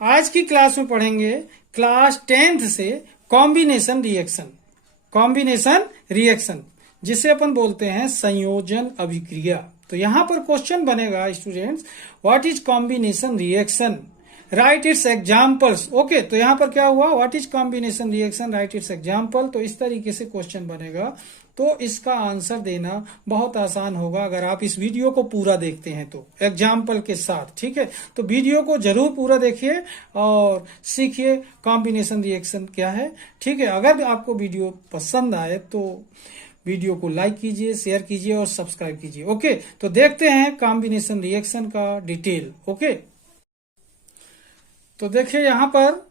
आज की क्लास में पढ़ेंगे क्लास 10th से कॉम्बिनेशन रिएक्शन। कॉम्बिनेशन रिएक्शन जिसे अपन बोलते हैं संयोजन अभिक्रिया। तो यहां पर क्वेश्चन बनेगा students, what is combination reaction, right it's examples. Okay, तो यहां पर क्या हुआ, what is combination reaction, right it's example. तो इस तरीके से क्वेश्चन बनेगा। तो इसका आंसर देना बहुत आसान होगा अगर आप इस वीडियो को पूरा देखते हैं तो, एग्जाम्पल के साथ। ठीक है, तो वीडियो को जरूर पूरा देखिए और सीखिए कॉम्बिनेशन रिएक्शन क्या है। ठीक है, अगर आपको वीडियो पसंद आए तो वीडियो को लाइक कीजिए, शेयर कीजिए और सब्सक्राइब कीजिए। ओके, तो देखते हैं कॉम्बिनेशन रिएक्शन का डिटेल। ओके, तो देखिए यहां पर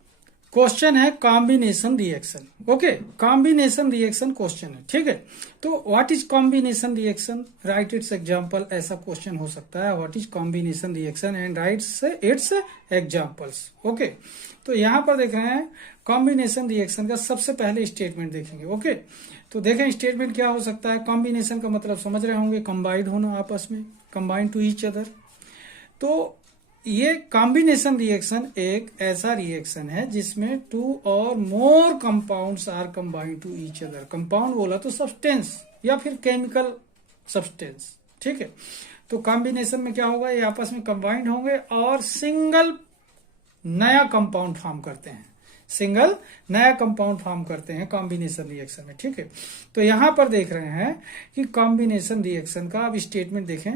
क्वेश्चन है combination reaction. Okay, combination reaction question है। ठीक है, तो what is combination reaction, right it's example, ऐसा क्वेश्चन हो सकता है। What is combination reaction and rights it's examples. Okay, तो यहां पर देख रहे हैं कॉम्बिनेशन रिएक्शन का सबसे पहले स्टेटमेंट देखेंगे। ओके, तो देखें स्टेटमेंट क्या हो सकता है। कॉम्बिनेशन का मतलब समझ रहे होंगे, कंबाइंड होना आपस में, कंबाइंड टू ईच अदर। तो ये कॉम्बिनेशन रिएक्शन एक ऐसा रिएक्शन है जिसमें टू और more compounds are combined to each other. Compound बोला तो सब्सटेंस या फिर केमिकल सब्सटेंस। ठीक है, तो कॉम्बिनेशन में क्या होगा, ये आपस में कंबाइंड होंगे और सिंगल नया कंपाउंड फॉर्म करते हैं। सिंगल नया कंपाउंड फॉर्म करते हैं कॉम्बिनेशन रिएक्शन में। ठीक है, तो यहां पर देख रहे हैं कि कॉम्बिनेशन रिएक्शन का अब स्टेटमेंट देखें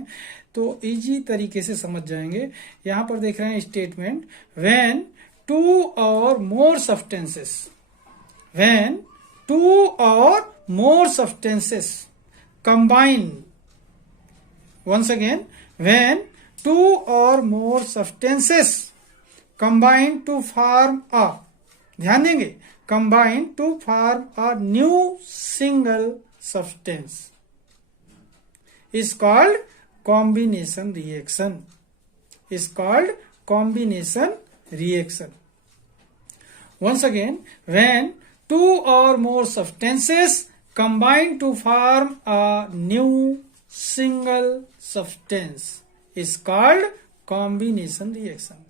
तो इजी तरीके से समझ जाएंगे। यहां पर देख रहे हैं स्टेटमेंट, व्हेन टू और मोर सब्सटेंसेस, व्हेन टू और more substances combine, once again, when two और more substances combine to form a, ध्यान देंगे, combine to form a new single substance is called combination reaction, is called combination reaction. Once again, when two or more substances combine to form a new single substance is called combination reaction.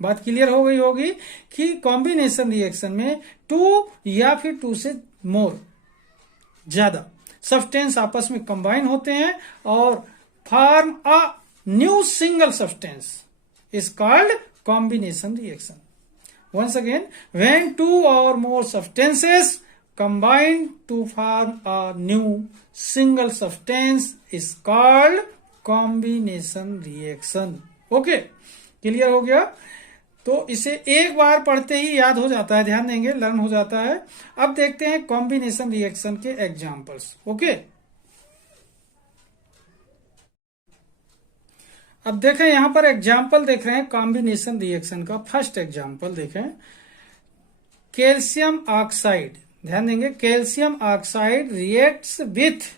बात clear हो गई होगी कि combination reaction में to या फिर to से मोर, ज्यादा सब्सटेंस आपस में कंबाइन होते हैं और form a new single substance is called combination reaction. Once again, when two और more substances combine to form a new single substance is called combination reaction. Okay, clear हो गया। तो इसे एक बार पढ़ते ही याद हो जाता है, ध्यान देंगे, लर्न हो जाता है। अब देखते हैं कॉम्बिनेशन रिएक्शन के एग्जांपल्स। ओके, अब देखें यहां पर एग्जांपल देख रहे हैं कॉम्बिनेशन रिएक्शन का। फर्स्ट एग्जांपल देखें, कैल्शियम ऑक्साइड, ध्यान देंगे, calcium oxide reacts with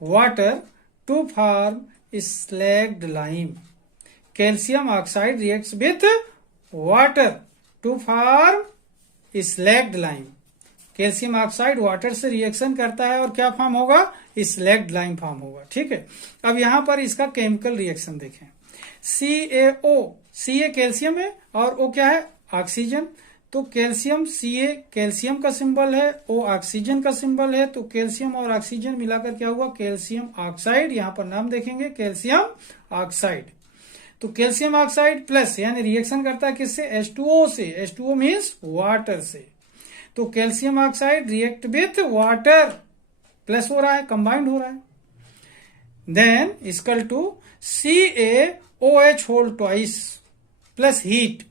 water to form slagged lime. Calcium oxide reacts with water to form slagged lime. Calcium oxide water से रिएक्शन करता है और क्या फॉर्म होगा, स्लैग्ड लाइम फॉर्म होगा। ठीक है, अब यहां पर इसका केमिकल रिएक्शन देखें। CaO, Ca कैल्शियम है और O क्या है, ऑक्सीजन। तो कैल्शियम Ca कैल्शियम का सिंबल है, O ऑक्सीजन का सिंबल है, तो कैल्शियम और ऑक्सीजन मिलाकर क्या हुआ, कैल्शियम ऑक्साइड। यहां पर नाम देखेंगे कैल्शियम ऑक्साइड। तो कैल्शियम ऑक्साइड प्लस, यानी रिएक्शन करता है किससे, H2O से। H2O मीन्स वाटर से। तो calcium oxide react with water, plus हो रहा है, कंबाइंड हो रहा है। Then equal to CaOH whole twice plus heat.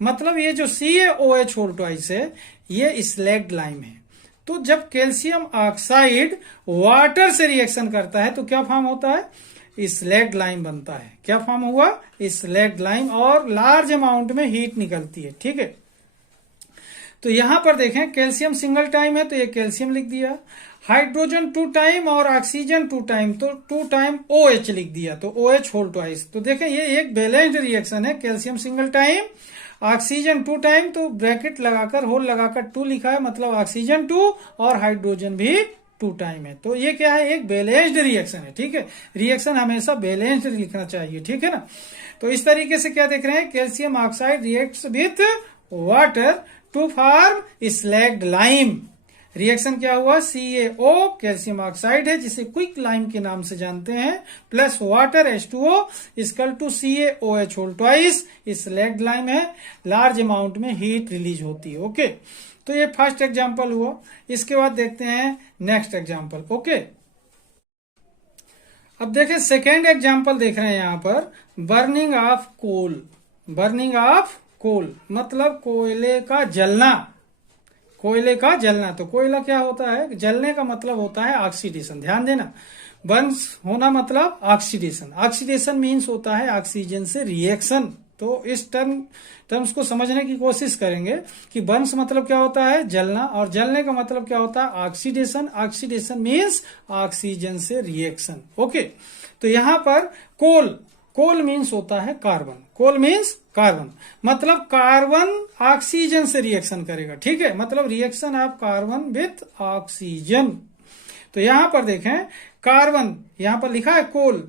मतलब ये जो CaOH होल ट्वाइस है ये स्लैग्ड लाइम है। तो जब कैल्शियम ऑक्साइड वाटर से रिएक्शन करता है तो क्या फॉर्म होता है, स्लैग्ड लाइम बनता है। क्या फॉर्म हुआ, स्लैग्ड लाइम, और लार्ज अमाउंट में हीट निकलती है। ठीक है, तो यहां पर देखें कैल्शियम सिंगल टाइम है तो ये कैल्शियम लिख दिया, हाइड्रोजन 2 टाइम और ऑक्सीजन 2 टाइम, तो 2 टाइम OH लिख दिया, तो OH होल ट्वाइस। तो देखें ये एक बैलेंस्ड रिएक्शन है, calcium single time, oxygen 2 time, तो ब्रैकेट लगाकर होल लगाकर 2 लिखा है, मतलब ऑक्सीजन 2 और हाइड्रोजन भी टू टाइम है। तो ये क्या है, एक बैलेंस्ड रिएक्शन है। ठीक है, रिएक्शन हमेशा बैलेंस्ड लिखना चाहिए। ठीक है ना। तो इस तरीके से क्या देख रहे हैं, calcium oxide reacts with water to form slagged lime. Reaction क्या हुआ, CaO कैल्शियम ऑक्साइड है जिसे क्विक लाइम के नाम से जानते हैं, plus water H2O equal to CaOH whole twice. Slagged lime है, लार्ज अमाउंट में हीट रिलीज होती है। ओके, तो ये फर्स्ट एग्जांपल हुआ। इसके बाद देखते हैं नेक्स्ट एग्जांपल। ओके, अब देखें सेकेंड एग्जांपल देख रहे हैं यहां पर, burning of coal. Burning of coal मतलब कोयले का जलना। कोयले का जलना, तो कोयला क्या होता है, जलने का मतलब होता है ऑक्सीडेशन। ध्यान देना, बर्न्स होना मतलब ऑक्सीडेशन। ऑक्सीडेशन मीन्स होता है ऑक्सीजन से रिएक्शन। तो इस टर्म्स को समझने की कोशिश करेंगे कि बर्न्स मतलब क्या होता है, जलना, और जलने का मतलब क्या होता है, ऑक्सीडेशन। ऑक्सीडेशन मीन्स ऑक्सीजन से रिएक्शन। ओके, तो यहां पर कोल मीन्स होता है कार्बन। कोल मीन्स कार्बन, मतलब कार्बन ऑक्सीजन से रिएक्शन करेगा। ठीक है, मतलब reaction of carbon with oxygen. तो यहां पर देखें, कार्बन यहां पर लिखा है कोल,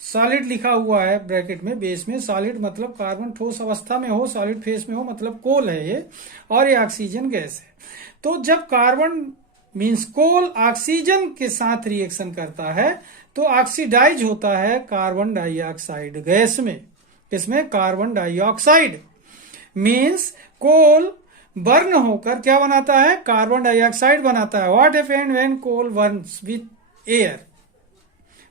सॉलिड लिखा हुआ है ब्रैकेट में, बेस में। सॉलिड मतलब कार्बन ठोस अवस्था में हो, सॉलिड फेस में हो, मतलब कोल है ये, और ये ऑक्सीजन गैस है। तो जब कार्बन मीन्स कोल ऑक्सीजन के साथ रिएक्शन करता है तो ऑक्सीडाइज होता है कार्बन डाइऑक्साइड गैस में। इसमें carbon dioxide means coal burn होकर क्या बनाता है, कार्बन डाइऑक्साइड बनाता है। What happened when coal burns with air,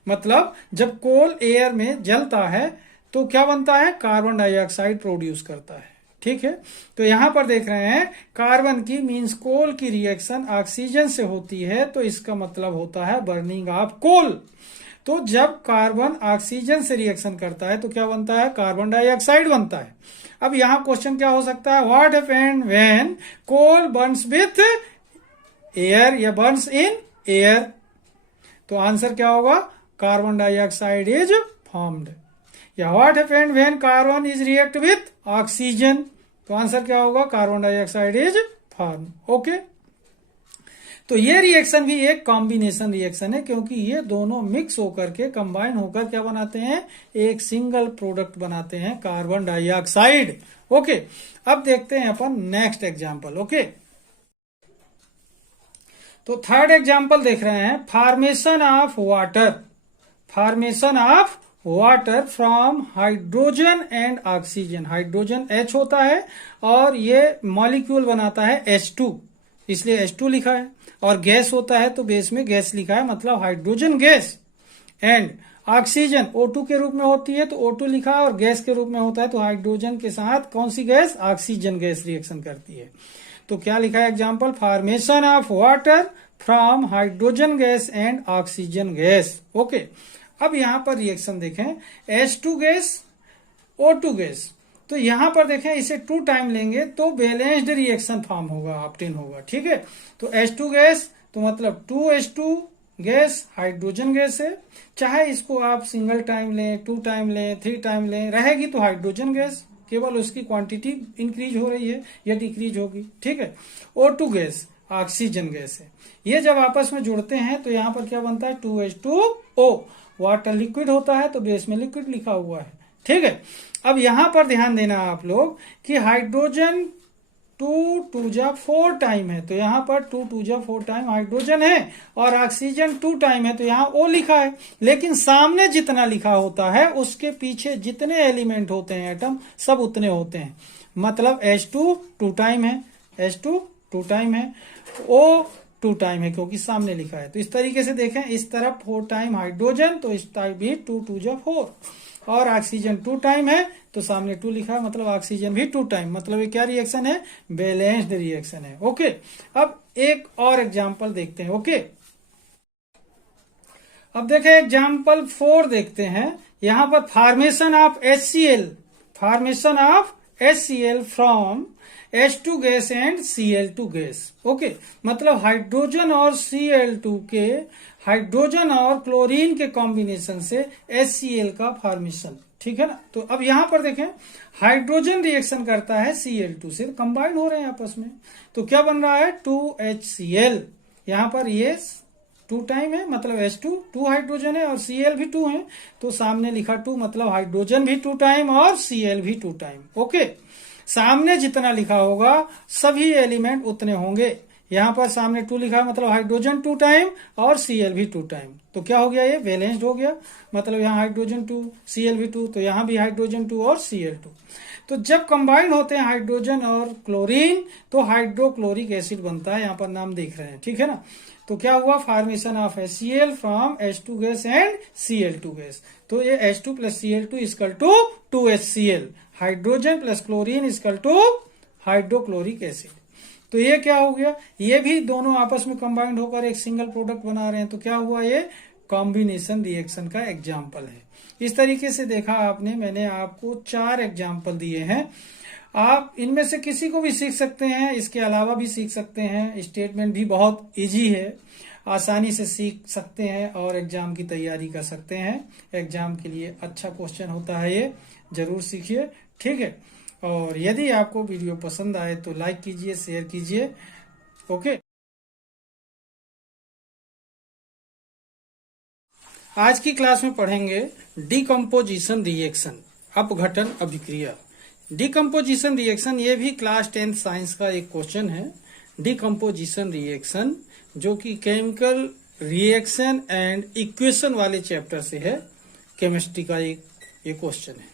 मतलब जब कोल एयर में जलता है तो क्या बनता है, कार्बन डाइऑक्साइड प्रोड्यूस करता है। ठीक है, तो यहां पर देख रहे हैं कार्बन की मीन्स कोल की रिएक्शन ऑक्सीजन से होती है, तो इसका मतलब होता है बर्निंग ऑफ कोल। तो जब कार्बन ऑक्सीजन से रिएक्शन करता है तो क्या बनता है, कार्बन डाइऑक्साइड बनता है। अब यहां क्वेश्चन क्या हो सकता है, what happened when coal burns with air या बर्न्स इन एयर, तो आंसर क्या होगा, कार्बन डाइऑक्साइड इज फॉर्म्ड। या what happened when carbon is react with oxygen, तो आंसर क्या होगा, carbon dioxide is form. Okay, तो ये रिएक्शन भी एक कॉम्बिनेशन रिएक्शन है, क्योंकि ये दोनों मिक्स होकर के कंबाइन होकर क्या बनाते हैं, एक सिंगल प्रोडक्ट बनाते हैं, कार्बन डाइऑक्साइड। ओके, अब देखते हैं अपन नेक्स्ट एग्जांपल। ओके, तो थर्ड एग्जांपल देख रहे हैं, formation of water. Formation of water from hydrogen and oxygen. Hydrogen H होता है और ये मॉलिक्यूल बनाता है H2, इसलिए H2 लिखा है, और गैस होता है तो बेस में गैस लिखा है, मतलब hydrogen gas. And oxygen O2 के रूप में होती है तो O2 लिखा है, और गैस के रूप में होता है तो हाइड्रोजन के साथ कौन सी गैस, ऑक्सीजन गैस रिएक्शन करती है। तो क्या लिखा है example, formation of water from hydrogen gas and oxygen gas. Okay, अब यहां पर रिएक्शन देखें, H2 गैस O2 गैस, तो यहां पर देखें इसे 2 टाइम लेंगे तो बैलेंस्ड रिएक्शन फॉर्म होगा, ऑब्टेन होगा। ठीक है, तो H2 गैस तो मतलब 2H2 गैस हाइड्रोजन गैस है, चाहे इसको आप सिंगल टाइम लें, 2 टाइम लें, 3 टाइम लें, रहेगी तो हाइड्रोजन गैस, केवल उसकी क्वांटिटी इंक्रीज हो रही है या डिक्रीज होगी। ठीक है, O2 गैस ऑक्सीजन गैस है, ये जब आपस में जुड़ते हैं तो यहां पर क्या बनता है, 2H2O। वाटर लिक्विड होता है तो बेस में लिक्विड लिखा हुआ है। ठीक है, अब यहां पर ध्यान देना आप लोग कि हाइड्रोजन 2 टाइम है, तो यहां पर 2 टाइम हाइड्रोजन है, और ऑक्सीजन 2 टाइम है तो यहां O लिखा है। लेकिन सामने जितना लिखा होता है उसके पीछे जितने एलिमेंट होते हैं एटम, सब उतने होते हैं। मतलब H2 2 टाइम है, H2 2 टाइम है, O 2 टाइम है क्योंकि सामने लिखा है। तो इस तरीके से देखें, इस तरफ 4 टाइम हाइड्रोजन तो इस टाइप भी 2 और ऑक्सीजन 2 टाइम है तो सामने 2 लिखा है, मतलब ऑक्सीजन भी 2 टाइम, मतलब ये क्या रिएक्शन है, बैलेंस्ड रिएक्शन है। ओके, अब एक और एग्जांपल देखते हैं। ओके, अब देखें एग्जांपल 4 देखते हैं, यहां पर formation of HCl। Formation of HCl from H2 gas and Cl2 gas. Okay, मतलब हाइड्रोजन और Cl2 के, हाइड्रोजन और क्लोरीन के कॉम्बिनेशन से HCl का फॉर्मेशन। ठीक है ना, तो अब यहां पर देखें, हाइड्रोजन रिएक्शन करता है Cl2 से, कंबाइन हो रहे हैं आपस में, तो क्या बन रहा है, 2HCl। यहां पर ये 2 टाइम है मतलब H2 2 हाइड्रोजन है और Cl भी 2 है, तो सामने लिखा 2 मतलब हाइड्रोजन भी 2 टाइम और Cl भी 2 टाइम। ओके, सामने जितना लिखा होगा सभी एलिमेंट उतने होंगे। यहां पर सामने 2 लिखा है मतलब हाइड्रोजन 2 टाइम और Cl भी 2 टाइम, तो क्या हो गया, ये बैलेंस्ड हो गया। मतलब यहाँ हाइड्रोजन 2 Cl भी 2, तो यहाँ भी हाइड्रोजन 2 और Cl 2। तो जब कंबाइंड होते हैं हाइड्रोजन और क्लोरीन तो हाइड्रोक्लोरिक एसिड बनता है, यहाँ पर नाम देख रहे हैं, ठीक है ना। तो क्या हुआ, formation of HCl from H2 gas and Cl2 gas. तो ये H2 plus Cl2 equal to 2HCl, hydrogen plus chlorine equal to hydrochloric acid. तो ये क्या हो गया, ये भी दोनों आपस में कंबाइंड होकर एक सिंगल प्रोडक्ट बना रहे हैं, तो क्या हुआ, ये कॉम्बिनेशन रिएक्शन का एग्जाम्पल है। इस तरीके से देखा आपने, मैंने आपको 4 एग्जाम्पल दिए हैं। आप इनमें से किसी को भी सीख सकते हैं, इसके अलावा भी सीख सकते हैं। स्टेटमेंट भी बहुत इजी है, आसानी से सीख सकते हैं और एग्जाम की तैयारी कर सकते हैं। एग्जाम के लिए अच्छा क्वेश्चन होता है, ये जरूर सीखिए, ठीक है। और यदि आपको वीडियो पसंद आए तो लाइक कीजिए, शेयर कीजिए। ओके, आज की क्लास में पढ़ेंगे डिकम्पोजिशन रिएक्शन, अपघटन अभिक्रिया। डिकम्पोजिशन रिएक्शन ये भी क्लास 10th साइंस का एक क्वेश्चन है। डिकम्पोजिशन रिएक्शन जो कि केमिकल रिएक्शन एंड इक्वेशन वाले चैप्टर से है, केमिस्ट्री का एक ये क्वेश्चन है,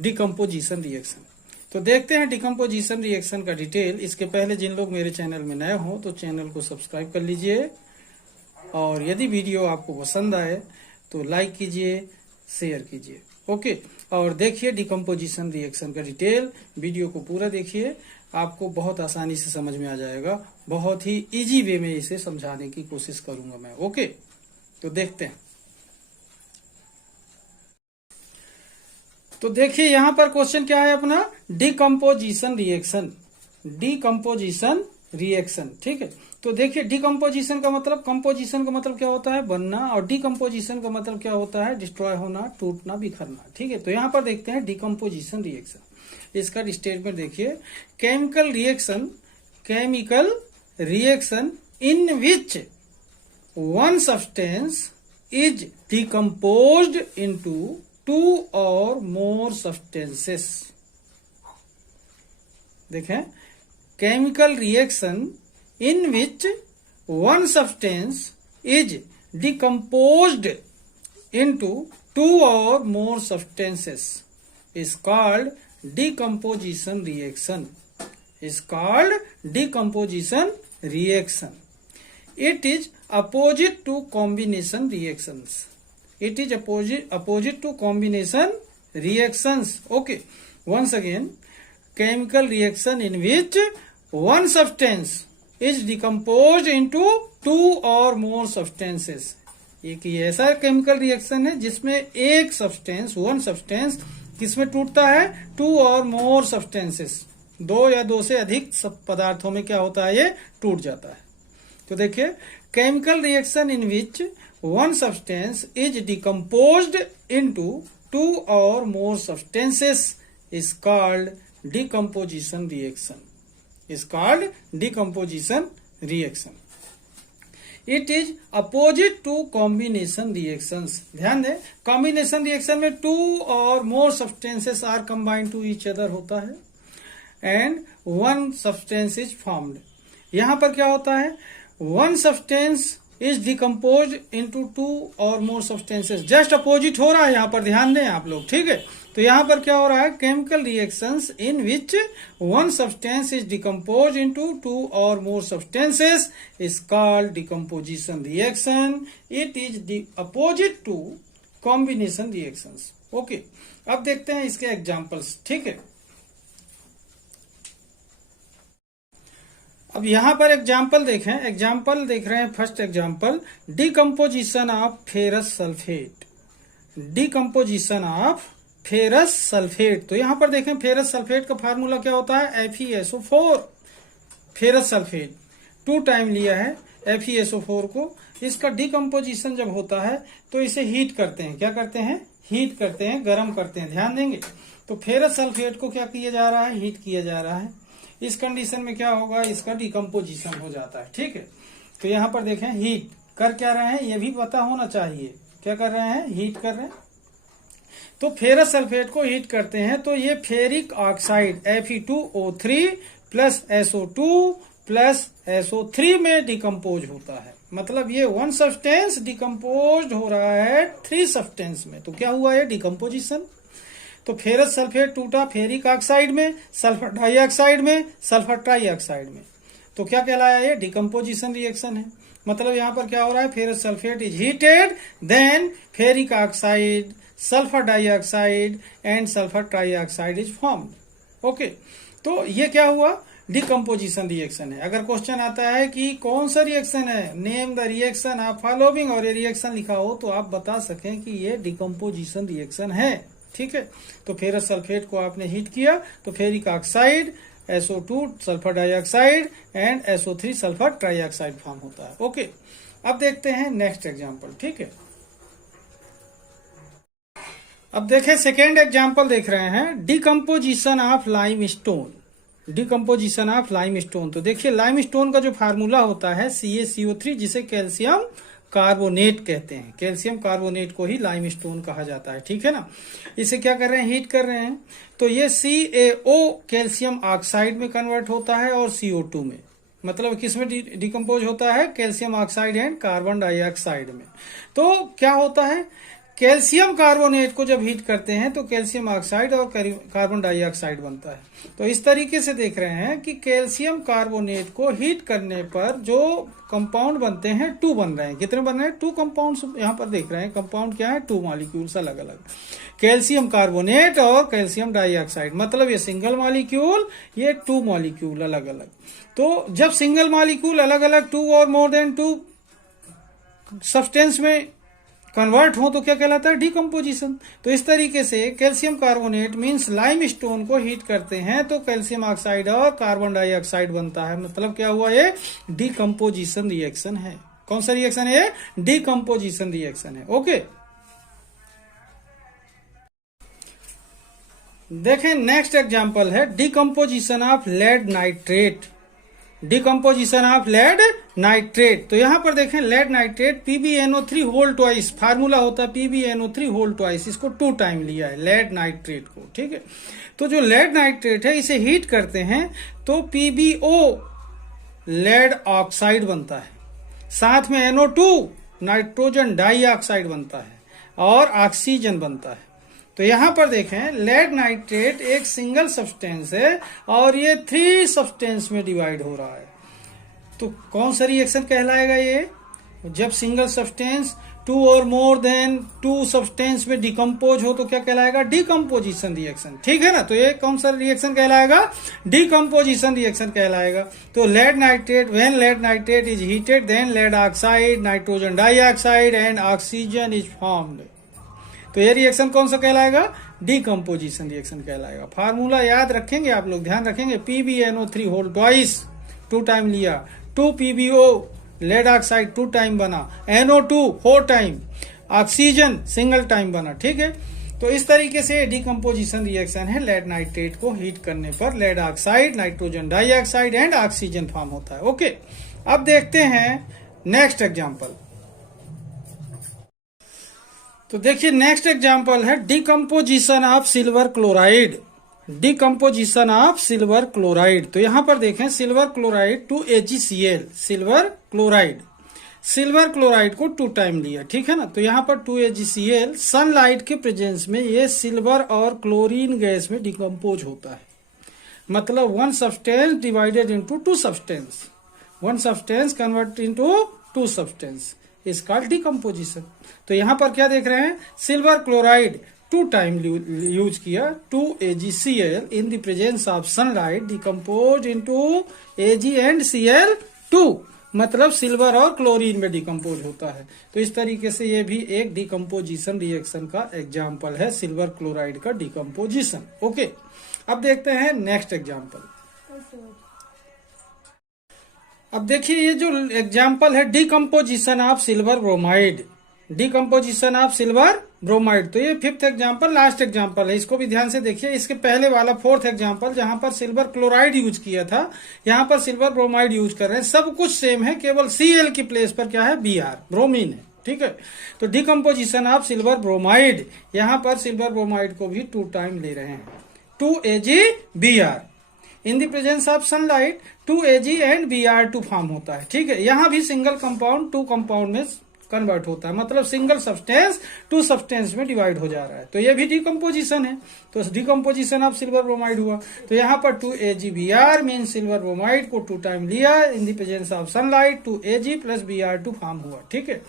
डिकम्पोजिशन रिएक्शन। तो देखते हैं डिकम्पोजिशन रिएक्शन का डिटेल। इसके पहले जिन लोग मेरे चैनल में नए हो तो चैनल को सब्सक्राइब कर लीजिए, और यदि वीडियो आपको पसंद आए तो लाइक कीजिए, शेयर कीजिए। ओके, और देखिए डिकम्पोजिशन रिएक्शन का डिटेल, वीडियो को पूरा देखिए, आपको बहुत आसानी से समझ में आ जाएगा। बहुत ही इजी वे में इसे समझाने की कोशिश करूंगा मैं। ओके, तो देखते हैं। तो देखिए यहाँ पर क्वेश्चन क्या है अपना, डिकम्पोजिशन रिएक्शन। डिकम्पोजिशन रिएक्शन, ठीक है। तो देखिए डिकम्पोजिशन का मतलब, कंपोजिशन का मतलब क्या होता है, बनना, और डिकम्पोजिशन का मतलब क्या होता है, डिस्ट्रॉय होना, टूटना, बिखरना, ठीक है। तो यहाँ पर देखते हैं डिकम्पोजिशन रिएक्शन। इसका स्टेटमेंट देखिए, chemical reaction in which one substance is decomposed into 2 or more substances। देखें, chemical reaction in which one substance is decomposed into 2 or more substances is called decomposition reaction. Is called decomposition reaction. It is opposite to combination reactions. It is opposite to combination reactions. Okay. Once again, chemical reaction in which one substance is decomposed into 2 or more substances। एक ये ऐसा chemical reaction है जिसमें एक substance, one substance किसमें टूटता है, 2 और मोर सब्सटेंसेस, 2 या 2 से अधिक पदार्थों में क्या होता है, ये टूट जाता है। तो देखिए, chemical reaction in which one substance is decomposed into 2 और more substances is called decomposition reaction. is called decomposition reaction. It is opposite to combination reactions. ध्यान दें, combination reaction में 2 or more substances are combined to each other होता है and one substance is formed। यहाँ पर क्या होता है, one substance is decomposed into 2 or more substances। just opposite हो रहा है यहाँ पर, ध्यान दें आप लोग, ठीक है। तो यहाँ पर क्या हो रहा है, chemical reactions in which one substance is decompose into 2 और more substances is called decomposition reaction. It is opposite to combination reactions. Okay, अब देखते हैं इसके एग्जांपल्स, ठीक है। अब यहाँ पर एग्जाम्पल देखें, एग्जाम्पल देख रहे हैं। First example, decomposition of ferrous sulphate. Decomposition of ferrous sulphate. तो यहां पर देखें, फेरस सल्फेट का फार्मूला क्या होता है, FeSO4। फेरस सल्फेट 2 टाइम लिया है FeSO4 को। इसका डिकम्पोजिशन जब होता है तो इसे हीट करते हैं, क्या करते हैं, हीट करते हैं, गर्म करते हैं, ध्यान देंगे। तो फेरस सल्फेट को क्या किया जा रहा है, हीट किया जा रहा है। इस कंडीशन में क्या होगा, इसका डिकम्पोजिशन हो जाता है, ठीक है। तो यहाँ पर देखें, हीट कर क्या रहे हैं ये भी पता होना चाहिए। क्या कर रहे हैं? हीट कर रहे हैं। तो फेरस सल्फेट को हीट करते हैं तो ये ferric oxide Fe2O3 plus SO2 plus SO3 में डिकम्पोज होता है। मतलब ये वन सब्सटेंस डिकम्पोज हो रहा है 3 सब्सटेंस में। तो क्या हुआ ये? डिकम्पोजिशन। तो फेरस सल्फेट टूटा फेरिक ऑक्साइड में, सल्फर डाइऑक्साइड में, सल्फर ट्राइऑक्साइड में। तो क्या कहलाया? ये डिकम्पोजिशन रिएक्शन है। मतलब यहां पर क्या हो रहा है? Ferrous sulphate is heated, then ferric oxide, sulphur dioxide and sulphur trioxide is formed. Okay, तो ये क्या हुआ? डिकम्पोजिशन रिएक्शन है। अगर क्वेश्चन आता है कि कौन सा रिएक्शन है, नेम द रिएक्शन आप फॉलोइंग, और ये रिएक्शन लिखा हो तो आप बता सकें कि ये डिकम्पोजिशन रिएक्शन है। ठीक है, तो फेरस सल्फेट को आपने हीट किया तो ferric oxide, SO2 sulphur dioxide and SO3 sulphur trioxide form होता है। ओके, अब देखते हैं नेक्स्ट एग्जांपल। ठीक है, अब देखें सेकेंड एग्जांपल देख रहे हैं, decomposition of limestone. Decomposition of limestone. तो देखिए लाइमस्टोन का जो फार्मूला होता है CaCO3, जिसे कैल्शियम कार्बोनेट कहते हैं। कैल्शियम कार्बोनेट को ही लाइमस्टोन कहा जाता है। ठीक है ना। इसे क्या कर रहे हैं? हीट कर रहे हैं। तो ये CaO कैल्शियम ऑक्साइड में कन्वर्ट होता है और CO2 में। मतलब किसमें डिकम्पोज होता है? Calcium oxide and carbon dioxide में। तो क्या होता है? कैल्शियम कार्बोनेट को जब हीट करते हैं तो कैल्शियम ऑक्साइड और कार्बन डाइऑक्साइड बनता है। तो इस तरीके से देख रहे हैं कि कैल्शियम कार्बोनेट को हीट करने पर जो कंपाउंड बनते हैं 2 बन रहे हैं। कितने बन रहे हैं? 2 कंपाउंड्स यहाँ पर देख रहे हैं। कंपाउंड क्या है? 2 मॉलिक्यूल्स अलग अलग, कैल्शियम कार्बोनेट और कैल्शियम डाइऑक्साइड। मतलब ये सिंगल मॉलिक्यूल, ये 2 मॉलिक्यूल अलग अलग। तो जब सिंगल मॉलिक्यूल अलग अलग 2 और मोर देन 2 सब्सटेंस में कन्वर्ट हो तो क्या कहलाता है? डिकम्पोजिशन। तो इस तरीके से कैल्शियम कार्बोनेट मींस लाइमस्टोन को हीट करते हैं तो कैल्शियम ऑक्साइड और कार्बन डाइऑक्साइड बनता है। मतलब क्या हुआ? ये डिकम्पोजिशन रिएक्शन है। कौन सा रिएक्शन है? डिकम्पोजिशन रिएक्शन है। ओके, देखें नेक्स्ट एग्जांपल है decomposition of lead nitrate. Decomposition of lead nitrate. तो यहां पर देखें lead nitrate PbNO3 whole twice, formula होता है PbNO3 होल ट्वाइस, इसको 2 टाइम लिया है लेड नाइट्रेट को। ठीक है, तो जो लेड नाइट्रेट है इसे हीट करते हैं तो PbO लेड ऑक्साइड बनता है, साथ में NO2 नाइट्रोजन डाइऑक्साइड बनता है और ऑक्सीजन बनता है। तो यहां पर देखें लेड नाइट्रेट एक सिंगल सब्सटेंस है और ये 3 सब्सटेंस में डिवाइड हो रहा है। तो कौन सा रिएक्शन कहलाएगा ये? जब सिंगल सब्सटेंस 2 और मोर देन 2 सब्सटेंस में डिकम्पोज हो तो क्या कहलाएगा? Decomposition reaction. ठीक है ना। तो ये कौन सा रिएक्शन कहलाएगा? डिकम्पोजिशन रिएक्शन कहलाएगा। तो lead nitrate, when lead nitrate is heated then lead oxide, nitrogen dioxide and oxygen is formed. तो ये रिएक्शन कौन सा कहलाएगा? डिकम्पोजिशन रिएक्शन कहलाएगा। फार्मूला याद रखेंगे आप लोग, ध्यान रखेंगे। PbNO3 होल ट्वाइस 2 टाइम लिया, 2 PbO लेड ऑक्साइड 2 टाइम बना, NO2 4 time, oxygen single time बना। ठीक है, तो इस तरीके से डिकम्पोजिशन रिएक्शन है। लेड नाइट्रेट को हीट करने पर lead oxide, nitrogen dioxide and oxygen form होता है। ओके, अब देखते हैं नेक्स्ट एग्जाम्पल। तो देखिए नेक्स्ट एग्जांपल है decomposition of silver chloride. Decomposition of silver chloride. तो यहां पर देखें silver chloride 2AgCl, silver chloride. Silver chloride को 2 टाइम लिया। ठीक है ना। तो यहां पर 2AgCl सनलाइट के प्रेजेंस में ये सिल्वर और क्लोरीन गैस में डिकम्पोज होता है। मतलब 1 substance divided into 2 substance, 1 substance convert into 2 substance is called decomposition. तो यहां पर क्या देख रहे हैं? सिल्वर क्लोराइड 2 टाइम यूज किया, 2AgCl in the presence of sunlight decompose into Ag and Cl2। मतलब सिल्वर और क्लोरीन में डिकम्पोज होता है। तो इस तरीके से ये भी एक डिकम्पोजिशन रिएक्शन का एग्जाम्पल है, सिल्वर क्लोराइड का डिकम्पोजिशन। ओके, अब देखते हैं नेक्स्ट एग्जाम्पल। अब देखिए ये जो एग्जाम्पल है decomposition of silver bromide. Decomposition of silver bromide. तो ये फिफ्थ एग्जांपल, लास्ट एग्जांपल है, इसको भी ध्यान से देखिए। इसके पहले वाला फोर्थ एग्जांपल जहां पर सिल्वर क्लोराइड यूज किया था, यहां पर सिल्वर ब्रोमाइड यूज कर रहे हैं। सब कुछ सेम है, केवल Cl की प्लेस पर क्या है, Br, ब्रोमीन है। ठीक है, तो डिकम्पोजिशन ऑफ सिल्वर ब्रोमाइड, यहां पर सिल्वर ब्रोमाइड को भी 2 टाइम ले रहे हैं, 2AgBr। In the presence of sunlight 2Ag and Br2 form होता है। ठीक है, यहां भी सिंगल कंपाउंड 2 कंपाउंड में कन्वर्ट होता है, मतलब सिंगल सब्सटेंस 2 सब्सटेंस में डिवाइड हो जा रहा है। तो ये भी डिकम्पोजिशन है, तो डिकम्पोजिशन ऑफ सिल्वर ब्रोमाइड हुआ। तो यहाँ पर 2AgBr मीन सिल्वर ब्रोमाइड को 2 टाइम लिया, in the presence of sunlight 2Ag plus Br2 form हुआ। ठीक है,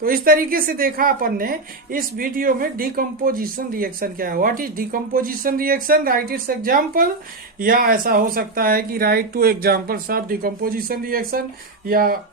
तो इस तरीके से देखा अपन ने इस वीडियो में डिकम्पोजिशन रिएक्शन क्या है। What is decomposition reaction, right it's example, या ऐसा हो सकता है कि right 2 examples of decomposition reaction, या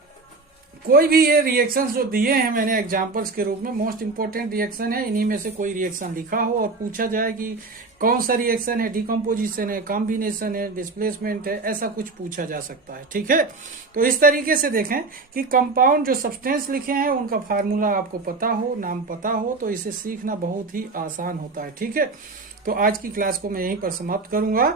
कोई भी ये रिएक्शंस जो दिए हैं मैंने एग्जांपल्स के रूप में, मोस्ट इंपोर्टेंट रिएक्शन है, इन्हीं में से कोई रिएक्शन लिखा हो और पूछा जाए कि कौन सा रिएक्शन है, डिकम्पोजिशन है, कॉम्बिनेशन है, डिस्प्लेसमेंट है, ऐसा कुछ पूछा जा सकता है। ठीक है, तो इस तरीके से देखें कि कंपाउंड जो सब्सटेंस लिखे हैं उनका फार्मूला आपको पता हो, नाम पता हो, तो इसे सीखना बहुत ही आसान होता है। ठीक है, तो आज की क्लास को मैं यहीं पर समाप्त करूंगा।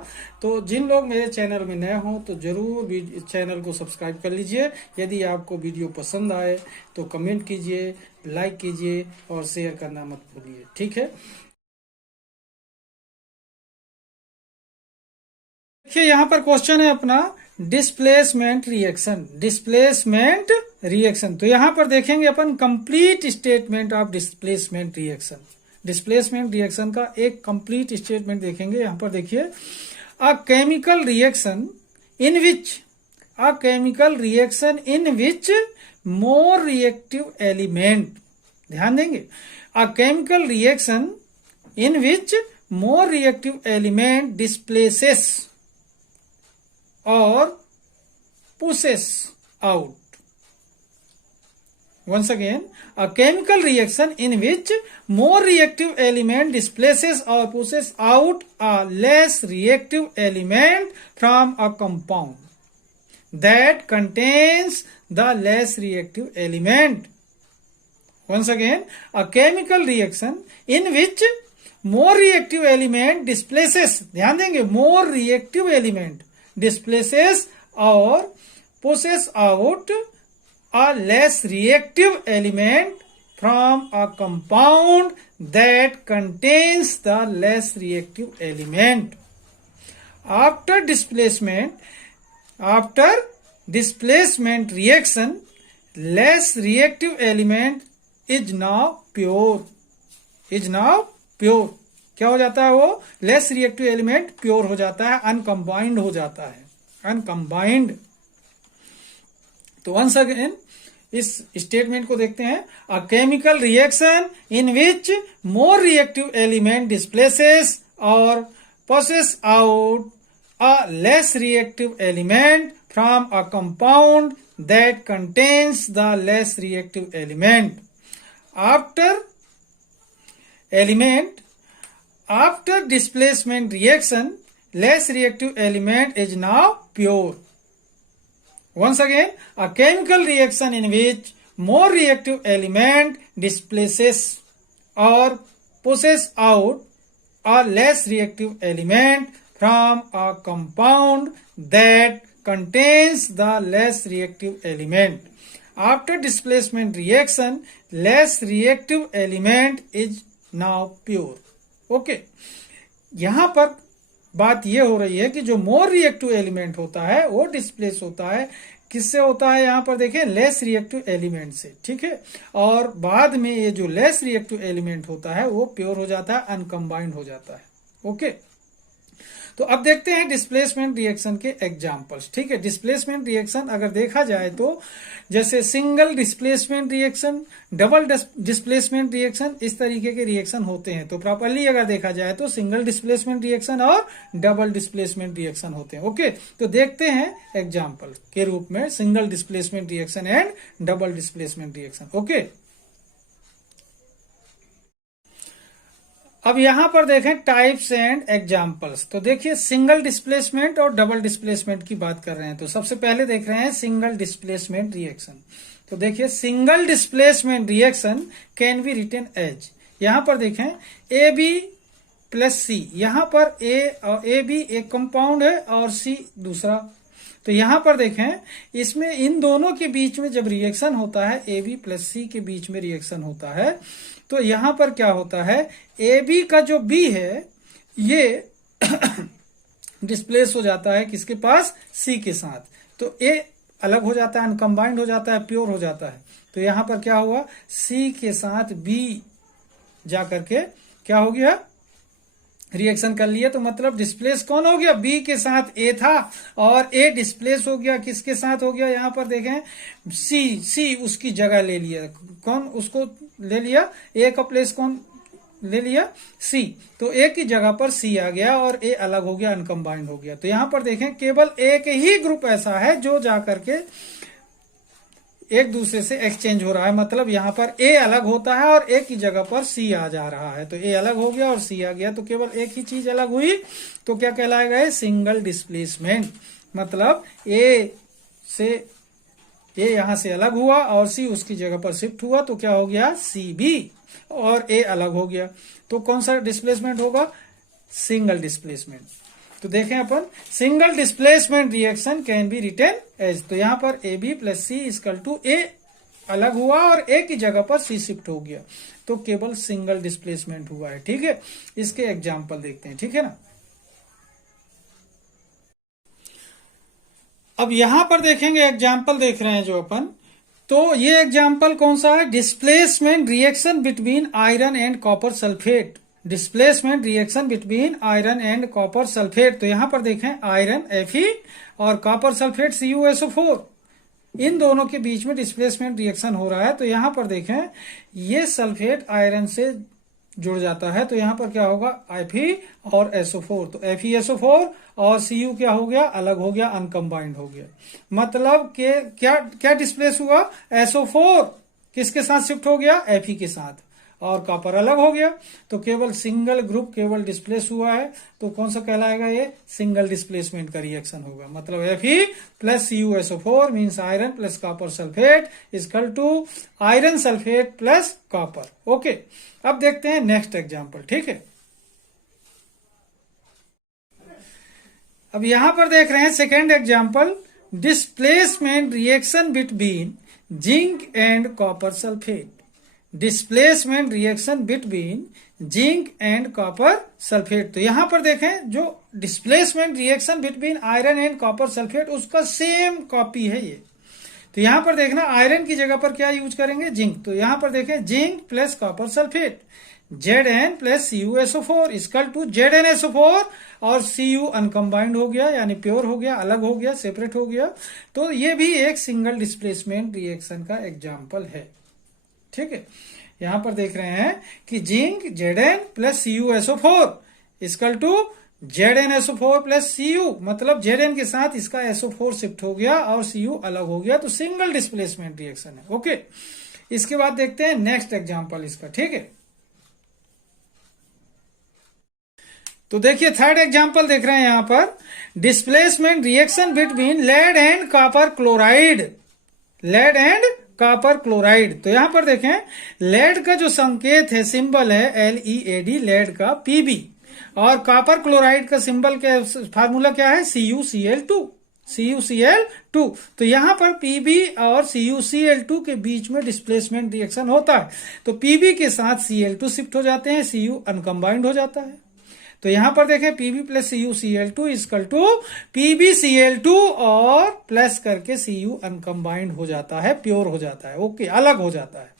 तो जिन लोग मेरे चैनल में नए हों तो जरूर चैनल को सब्सक्राइब कर लीजिए। यदि आपको वीडियो पसंद आए तो कमेंट कीजिए, लाइक कीजिए और शेयर करना मत भूलिए। ठीक है, देखिए यहाँ पर क्वेश्चन है अपना डिस्प्लेसमेंट रिएक्शन, डिस्प्लेसमेंट रिएक्शन। तो यहाँ पर देखेंगे अपन complete statement of displacement reaction. Displacement reaction का एक कंप्लीट स्टेटमेंट देखेंगे। यहां पर देखिए, a chemical reaction in which more reactive element, ध्यान देंगे, a chemical reaction in which more reactive element displaces और pushes out. Once again, a chemical reaction in which more reactive element displaces or pushes out a less reactive element from a compound that contains the less reactive element. Once again, a chemical reaction in which more reactive element displaces, ध्यान देंगे, more reactive element displaces or pushes out a less reactive element from a compound that contains the less reactive element. After displacement reaction, less reactive element is now pure. क्या हो जाता है, वो less reactive element pure हो जाता है, अनकम्बाइंड हो जाता है, अनकम्बाइंड। तो वंस अगेन इस स्टेटमेंट को देखते हैं, अ chemical reaction in which more reactive element displaces और pushes out a less reactive element from a compound that contains the less reactive element. After displacement reaction, less reactive element is now pure. Once again, a chemical reaction in which more reactive element displaces or pushes out a less reactive element from a compound that contains the less reactive element. After displacement reaction, less reactive element is now pure. Okay, यहां पर बात यह हो रही है कि जो मोर reactive element होता है वो डिस्प्लेस होता है, किससे होता है, यहां पर देखें, लेस रिएक्टिव एलिमेंट से। ठीक है, और बाद में ये जो लेस रिएक्टिव एलिमेंट होता है वो प्योर हो जाता है, अनकम्बाइंड हो जाता है। ओके, तो अब देखते हैं डिस्प्लेसमेंट रिएक्शन के एग्जांपल्स। ठीक है, डिस्प्लेसमेंट रिएक्शन अगर देखा जाए तो जैसे single displacement reaction, double displacement reaction, इस तरीके के रिएक्शन होते हैं। तो प्रॉपर्ली अगर देखा जाए तो सिंगल डिस्प्लेसमेंट रिएक्शन और डबल डिस्प्लेसमेंट रिएक्शन होते हैं। ओके, तो देखते हैं एग्जाम्पल के रूप में single displacement reaction and double displacement reaction. Okay, अब यहां पर देखें टाइप्स एंड एग्जांपल्स। तो देखिए, सिंगल डिस्प्लेसमेंट और डबल डिस्प्लेसमेंट की बात कर रहे हैं। तो सबसे पहले देख रहे हैं सिंगल डिस्प्लेसमेंट रिएक्शन। तो देखिए single displacement reaction can be written as, यहां पर देखें ए बी प्लस सी, यहां पर ए बी एक कंपाउंड है और सी दूसरा। तो यहां पर देखें इसमें इन दोनों के बीच में जब रिएक्शन होता है, ए बी प्लस सी के बीच में रिएक्शन होता है, तो यहां पर क्या होता है, ए बी का जो बी है ये डिस्प्लेस हो जाता है किसके पास, सी के साथ। तो ए अलग हो जाता है, अनकम्बाइंड हो जाता है, प्योर हो जाता है। तो यहां पर क्या हुआ, सी के साथ बी जाकर के क्या हो गया, रिएक्शन कर लिया। तो मतलब डिस्प्लेस कौन हो गया, बी के साथ ए था और ए डिस्प्लेस हो गया किसके साथ हो गया, यहां पर देखें सी उसकी जगह ले लिया, कौन उसको ले लिया, ए का प्लेस कौन ले लिया, सी। तो ए की जगह पर सी आ गया और ए अलग हो गया, अनकम्बाइंड हो गया। तो यहां पर देखें केवल एक ही ग्रुप ऐसा है जो जाकर के एक दूसरे से एक्सचेंज हो रहा है, मतलब यहां पर ए अलग होता है और ए की जगह पर सी आ जा रहा है। तो ए अलग हो गया और सी आ गया, तो केवल एक ही चीज अलग हुई, तो क्या कहलाएगा, सिंगल डिस्प्लेसमेंट। मतलब ए से ए यहां से अलग हुआ और सी उसकी जगह पर शिफ्ट हुआ, तो क्या हो गया, सी बी और ए अलग हो गया। तो कौन सा डिस्प्लेसमेंट होगा, सिंगल डिस्प्लेसमेंट। तो देखें अपन, single displacement reaction can be written as. तो यहां पर A B plus C equal to A अलग हुआ और ए की जगह पर सी शिफ्ट हो गया, तो केवल सिंगल डिस्प्लेसमेंट हुआ है। ठीक है, इसके एग्जाम्पल देखते हैं, ठीक है ना। अब यहां पर देखेंगे एग्जाम्पल देख रहे हैं जो अपन, तो ये एग्जाम्पल कौन सा है, displacement reaction between iron and copper sulphate. Displacement reaction between iron and copper sulphate. तो यहां पर देखें आयरन Fe और कॉपर सल्फेट CuSO4, इन दोनों के बीच में डिस्प्लेसमेंट रिएक्शन हो रहा है। तो यहां पर देखें ये सल्फेट आयरन से जुड़ जाता है, तो यहां पर क्या होगा, Fe और SO4। तो FeSO4 और Cu क्या हो गया, अलग हो गया, अनकम्बाइंड हो गया। मतलब के क्या क्या डिस्प्लेस हुआ, SO4 किसके साथ शिफ्ट हो गया, Fe के साथ, और कॉपर अलग हो गया। तो केवल सिंगल ग्रुप केवल डिस्प्लेस हुआ है, तो कौन सा कहलाएगा, ये सिंगल डिस्प्लेसमेंट का रिएक्शन होगा। मतलब Fe plus CuSO4 means iron plus copper sulphate equal to iron sulphate plus copper. Okay, अब देखते हैं नेक्स्ट एग्जाम्पल, ठीक है। अब यहां पर देख रहे हैं second example, displacement reaction between zinc and copper sulphate. Displacement reaction between zinc and copper sulphate. तो यहां पर देखें जो displacement reaction between iron and copper sulphate उसका सेम कॉपी है ये। तो यहां पर देखना आयरन की जगह पर क्या यूज करेंगे, जिंक। तो यहां पर देखें zinc plus copper sulphate Zn plus CuSO4 equal to ZnSO4 और Cu अनकम्बाइंड हो गया, यानी प्योर हो गया, अलग हो गया, सेपरेट हो गया। तो ये भी एक सिंगल डिस्प्लेसमेंट रिएक्शन का एग्जाम्पल है, ठीक है। यहां पर देख रहे हैं कि zinc Zn plus CuSO4 equal to ZnSO4 plus Cu, मतलब Zn के साथ इसका SO4 शिफ्ट हो गया और Cu अलग हो गया, तो सिंगल डिस्प्लेसमेंट रिएक्शन है। ओके, इसके बाद देखते हैं नेक्स्ट एग्जाम्पल इसका, ठीक है। तो देखिए थर्ड एग्जाम्पल देख रहे हैं यहां पर, displacement reaction between lead and copper chloride. Lead and copper chloride. तो यहां पर देखें लेड का जो संकेत है, सिंबल है LEAD, लेड का Pb, और कॉपर क्लोराइड का सिंबल के फार्मूला क्या है, CuCl2। CuCl2। तो यहां पर Pb और CuCl2 के बीच में डिस्प्लेसमेंट रिएक्शन होता है, तो Pb के साथ Cl2 शिफ्ट हो जाते हैं, Cu अनकम्बाइंड हो जाता है। तो यहां पर देखें Pb plus CuCl2 equal to PbCl2 और प्लस करके Cu अनकम्बाइंड हो जाता है, प्योर हो जाता है, ओके, अलग हो जाता है।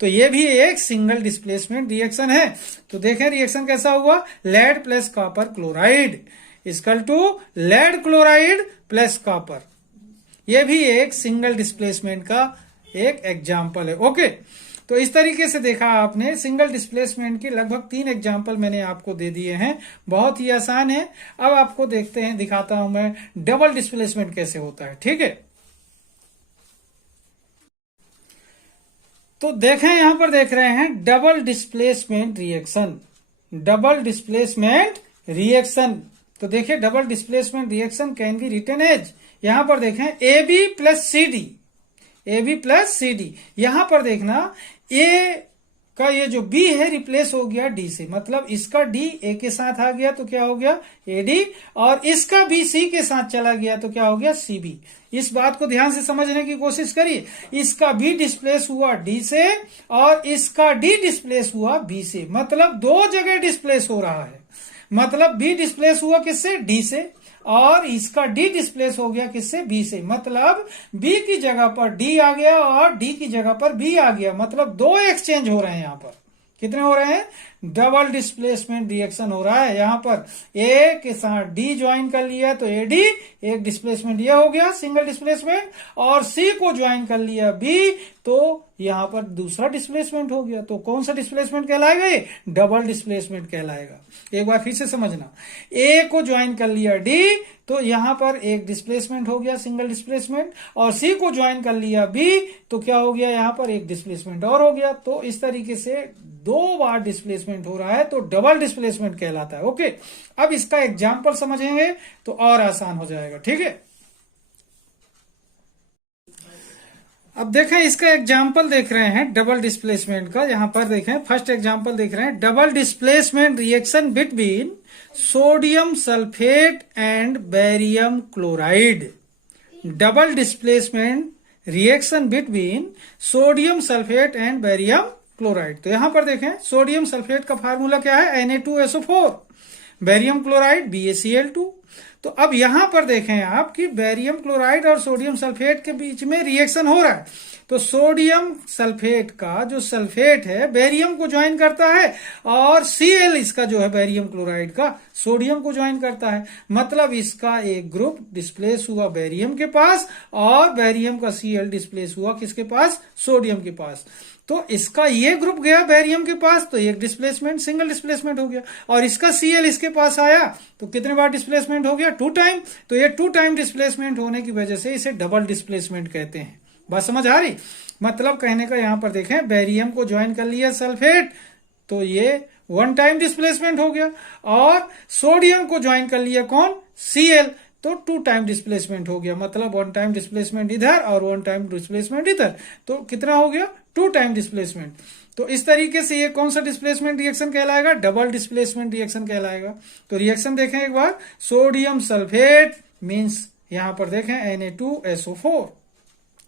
तो ये भी एक सिंगल डिस्प्लेसमेंट रिएक्शन है। तो देखें रिएक्शन कैसा हुआ, lead plus copper chloride equal to lead chloride plus copper. ये भी एक सिंगल डिस्प्लेसमेंट का एक एग्जाम्पल है। ओके, तो इस तरीके से देखा आपने सिंगल डिस्प्लेसमेंट के लगभग 3 एग्जाम्पल मैंने आपको दे दिए हैं, बहुत ही आसान है। अब आपको देखते हैं, दिखाता हूं मैं डबल डिस्प्लेसमेंट कैसे होता है, ठीक है। तो देखें यहां पर देख रहे हैं double displacement reaction. Double displacement reaction, तो देखिए double displacement reaction can be written as, यहां पर देखें AB plus CD, AB plus CD। यहां पर देखना A का ये जो B है रिप्लेस हो गया D से, मतलब इसका D A के साथ आ गया तो क्या हो गया AD, और इसका B C के साथ चला गया तो क्या हो गया CB। इस बात को ध्यान से समझने की कोशिश करिए। इसका B डिस्प्लेस हुआ D से और इसका D डिस्प्लेस हुआ B से, मतलब दो जगह डिस्प्लेस हो रहा है। मतलब B डिस्प्लेस हुआ किससे D से, और इसका D डिस्प्लेस हो गया किससे B से, मतलब B की जगह पर D आ गया और D की जगह पर B आ गया, मतलब दो एक्सचेंज हो रहे हैं। यहां पर कितने हो रहे हैं, डबल डिस्प्लेसमेंट रिएक्शन हो रहा है। यहां पर A के साथ D ज्वाइन कर लिया तो AD, एक डिस्प्लेसमेंट ये हो गया सिंगल डिस्प्लेसमेंट, और C को ज्वाइन कर लिया B तो यहां पर दूसरा डिस्प्लेसमेंट हो गया। तो कौन सा डिस्प्लेसमेंट कहलाएगा, ये डबल डिस्प्लेसमेंट कहलाएगा। एक बार फिर से समझना, A को ज्वाइन कर लिया D तो यहां पर एक डिस्प्लेसमेंट हो गया सिंगल डिस्प्लेसमेंट, और C को ज्वाइन कर लिया B तो क्या हो गया, यहां पर एक डिस्प्लेसमेंट और हो गया। तो इस तरीके से दो बार डिस्प्लेसमेंट हो रहा है तो डबल डिस्प्लेसमेंट कहलाता है। ओके, अब इसका एग्जाम्पल समझेंगे तो और आसान हो जाएगा। ठीक है, अब देखें इसका एग्जाम्पल देख रहे हैं डबल डिस्प्लेसमेंट का। यहां पर देखें फर्स्ट एग्जाम्पल देख रहे हैं, double displacement reaction between sodium sulphate and barium chloride. Double displacement reaction between sodium sulphate and barium chloride. तो यहां पर देखें सोडियम सल्फेट का फार्मूला क्या है, Na2SO4, बेरियम क्लोराइड BaCl2। तो अब यहां पर देखें आप कि बेरियम क्लोराइड और सोडियम सल्फेट के बीच में रिएक्शन हो रहा है। तो सोडियम सल्फेट का जो सल्फेट है बेरियम को ज्वाइन करता है, और Cl इसका जो है बेरियम क्लोराइड का सोडियम को ज्वाइन करता है, मतलब इसका एक ग्रुप डिस्प्लेस हुआ बेरियम के पास और बेरियम का Cl डिस्प्लेस हुआ किसके पास, सोडियम के पास। तो इसका ये ग्रुप गया बेरियम के पास तो एक डिस्प्लेसमेंट सिंगल डिस्प्लेसमेंट हो गया, और इसका Cl इसके पास आया तो कितने बार डिस्प्लेसमेंट हो गया, 2 टाइम। तो ये 2 टाइम डिस्प्लेसमेंट होने की वजह से इसे डबल डिस्प्लेसमेंट कहते हैं। बात समझ आ रही, मतलब कहने का यहां पर देखें बेरियम को ज्वाइन कर लिया सल्फेट तो ये 1 टाइम डिस्प्लेसमेंट हो गया, और सोडियम को ज्वाइन कर लिया कौन, Cl, तो 2 टाइम डिस्प्लेसमेंट हो गया, मतलब 1 टाइम डिस्प्लेसमेंट इधर और 1 टाइम डिस्प्लेसमेंट इधर, तो कितना हो गया 2 टाइम डिस्प्लेसमेंट। तो इस तरीके से ये कौन सा डिस्प्लेसमेंट रिएक्शन कहलाएगा, डबल डिस्प्लेसमेंट रिएक्शन कहलाएगा। तो रिएक्शन देखें एक बार, सोडियम सल्फेट मीन्स यहां पर देखें Na2SO4,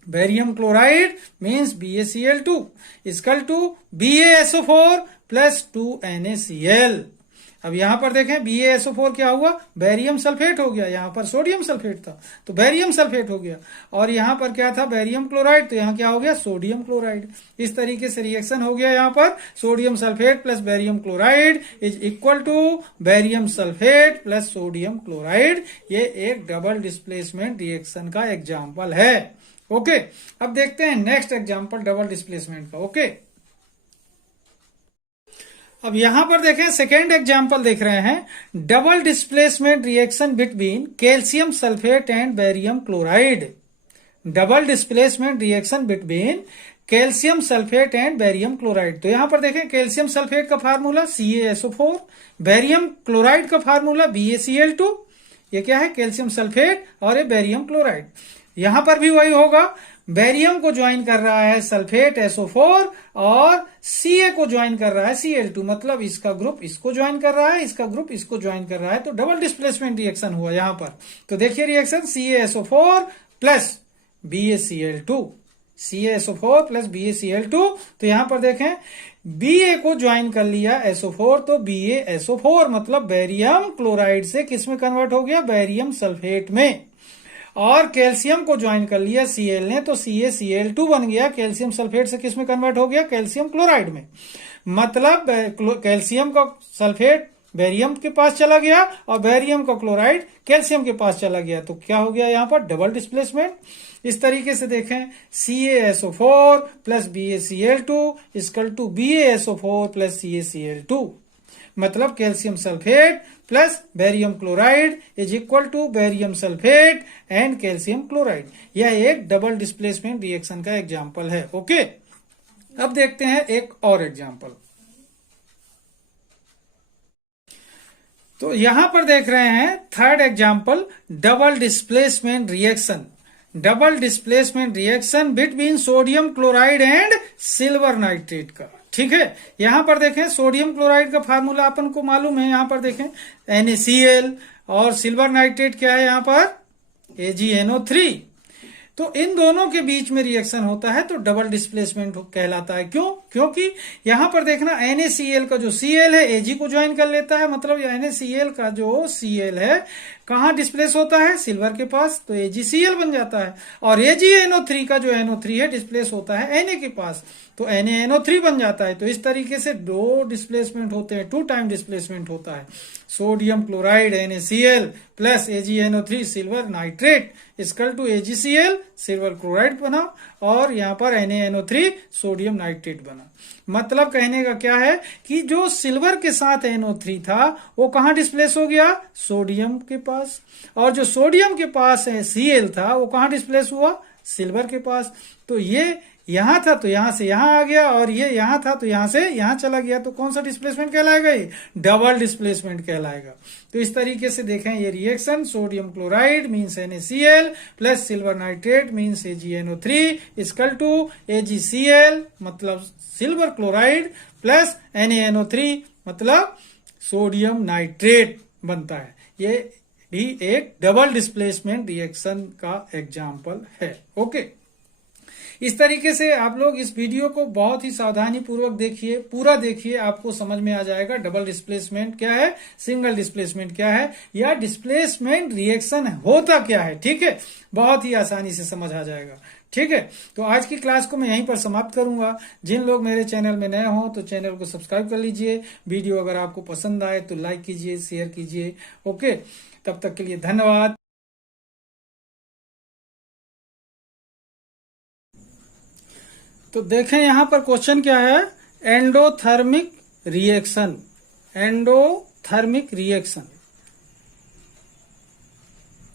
barium chloride means BaCl2 equal to BaSO4 plus 2NaCl। अब यहां पर देखें BaSO4 क्या हुआ, बेरियम सल्फेट हो गया, यहां पर सोडियम सल्फेट था तो बेरियम सल्फेट हो गया, और यहां पर क्या था बेरियम क्लोराइड तो यहां क्या हो गया सोडियम क्लोराइड। इस तरीके से रिएक्शन हो गया। यहां पर sodium sulphate plus barium chloride is equal to barium sulphate plus sodium chloride. ये एक डबल डिस्प्लेसमेंट रिएक्शन का एग्जाम्पल है। ओके, अब देखते हैं नेक्स्ट एग्जाम्पल डबल डिस्प्लेसमेंट का। ओके, अब यहां पर देखें सेकेंड एग्जाम्पल देख रहे हैं, double displacement reaction between calcium sulphate and barium chloride. Double displacement reaction between calcium sulphate and barium chloride. तो यहां पर देखें कैल्शियम सल्फेट का फार्मूला CaSO4, बेरियम क्लोराइड का फार्मूला BaCl2। ये क्या है, कैल्शियम सल्फेट और ये बेरियम क्लोराइड। यहां पर भी वही होगा, बेरियम को ज्वाइन कर रहा है सल्फेट SO4 और Ca को ज्वाइन कर रहा है Cl2, मतलब इसका ग्रुप इसको ज्वाइन कर रहा है, इसका ग्रुप इसको ज्वाइन कर रहा है, तो डबल डिस्प्लेसमेंट रिएक्शन हुआ यहां पर। तो देखिए reaction CaSO4 plus BaCl2, CaSO4 plus BaCl2। तो यहां पर देखें Ba को ज्वाइन कर लिया SO4 तो BaSO4 मतलब बेरियम क्लोराइड से किस में कन्वर्ट हो गया, बेरियम सल्फेट में, और कैल्शियम को ज्वाइन कर लिया Cl ने तो CaCl2 बन गया, कैल्शियम सल्फेट से किस में कन्वर्ट हो गया, कैल्शियम क्लोराइड में, मतलब कैल्शियम का सल्फेट बेरियम के पास चला गया और बेरियम का क्लोराइड कैल्शियम के पास चला गया, तो क्या हो गया यहां पर डबल डिस्प्लेसमेंट। इस तरीके से देखें CaSO4 plus BaCl2 equal to BaSO4 plus CaCl2, मतलब calcium sulphate plus barium chloride is equal to barium sulphate and calcium chloride. यह एक डबल डिस्प्लेसमेंट रिएक्शन का एग्जाम्पल है। ओके, अब देखते हैं एक और एग्जाम्पल। तो यहां पर देख रहे हैं third example, double displacement reaction double displacement reaction between sodium chloride and silver nitrate का। ठीक है, यहां पर देखें सोडियम क्लोराइड का फार्मूला अपन को मालूम है, यहां पर देखें NaCl और सिल्वर नाइट्रेट क्या है यहां पर AgNO3। तो इन दोनों के बीच में रिएक्शन होता है तो डबल डिस्प्लेसमेंट कहलाता है। क्यों? क्योंकि यहां पर देखना NaCl का जो Cl है Ag को ज्वाइन कर लेता है, मतलब NaCl का जो Cl है कहां डिस्प्लेस होता है? सिल्वर के पास, तो AgCl बन जाता है। और AgNO3 का जो NO3 है डिस्प्लेस होता है Na के पास, तो NaNO3 बन जाता है। तो इस तरीके से दो डिस्प्लेसमेंट होते हैं, 2 टाइम डिस्प्लेसमेंट होता है। Sodium chloride NaCl plus AgNO3 silver nitrate equal to AgCl silver chloride बना, और यहां पर NaNO3 सोडियम नाइट्रेट बना। मतलब कहने का क्या है कि जो सिल्वर के साथ NO3 था वो कहां डिस्प्लेस हो गया? सोडियम के पास। और जो सोडियम के पास है Cl था वो कहां डिस्प्लेस हुआ? सिल्वर के पास। तो ये यहां था तो यहां से यहां आ गया, और ये यहां था तो यहां से यहां चला गया। तो कौन सा डिस्प्लेसमेंट कहलाएगा? ये डबल डिस्प्लेसमेंट कहलाएगा। तो इस तरीके से देखें ये reaction, sodium chloride means NaCl plus silver nitrate means AgNO3 equal to AgCl मतलब सिल्वर क्लोराइड प्लस NaNO3 मतलब सोडियम नाइट्रेट बनता है। ये भी एक डबल डिस्प्लेसमेंट रिएक्शन का एग्जाम्पल है। ओके, इस तरीके से आप लोग इस वीडियो को बहुत ही सावधानी पूर्वक देखिए, पूरा देखिए, आपको समझ में आ जाएगा डबल डिस्प्लेसमेंट क्या है, सिंगल डिस्प्लेसमेंट क्या है, या डिस्प्लेसमेंट रिएक्शन होता क्या है। ठीक है, बहुत ही आसानी से समझ आ जाएगा। ठीक है, तो आज की क्लास को मैं यहीं पर समाप्त करूंगा। जिन लोग मेरे चैनल में नए हों तो चैनल को सब्सक्राइब कर लीजिए। वीडियो अगर आपको पसंद आए तो लाइक कीजिए, शेयर कीजिए। ओके, तब तक के लिए धन्यवाद। तो देखें यहां पर क्वेश्चन क्या है, एंडोथर्मिक रिएक्शन। एंडोथर्मिक रिएक्शन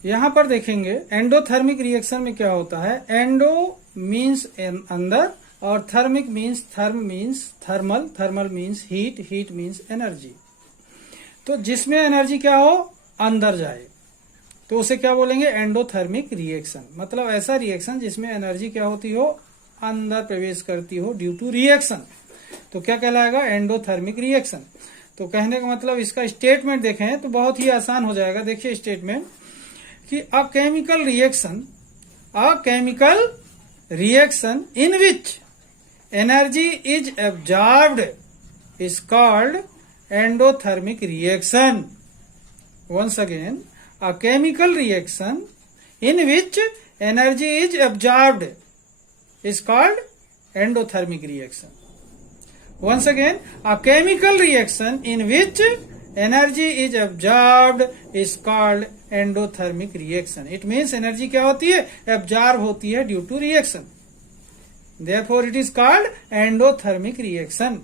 यहां पर देखेंगे एंडोथर्मिक रिएक्शन में क्या होता है। एंडो मीन्स अंदर और thermic means thermal, thermal means heat, heat means energy. तो जिसमें एनर्जी क्या हो, अंदर जाए, तो उसे क्या बोलेंगे? Endothermic reaction. मतलब ऐसा रिएक्शन जिसमें एनर्जी क्या होती हो, अंदर प्रवेश करती हो ड्यू टू रिएक्शन, तो क्या कहलाएगा? Endothermic reaction. तो कहने का मतलब इसका स्टेटमेंट देखें तो बहुत ही आसान हो जाएगा। देखिए स्टेटमेंट कि a chemical reaction in which energy is absorbed is called endothermic reaction. Once again, a chemical reaction in which energy is absorbed is called endothermic reaction. Once again, a chemical reaction in which energy is absorbed is called endothermic reaction. It means energy क्या होती है? Absorb होती है due to reaction. Therefore, it is called endothermic reaction.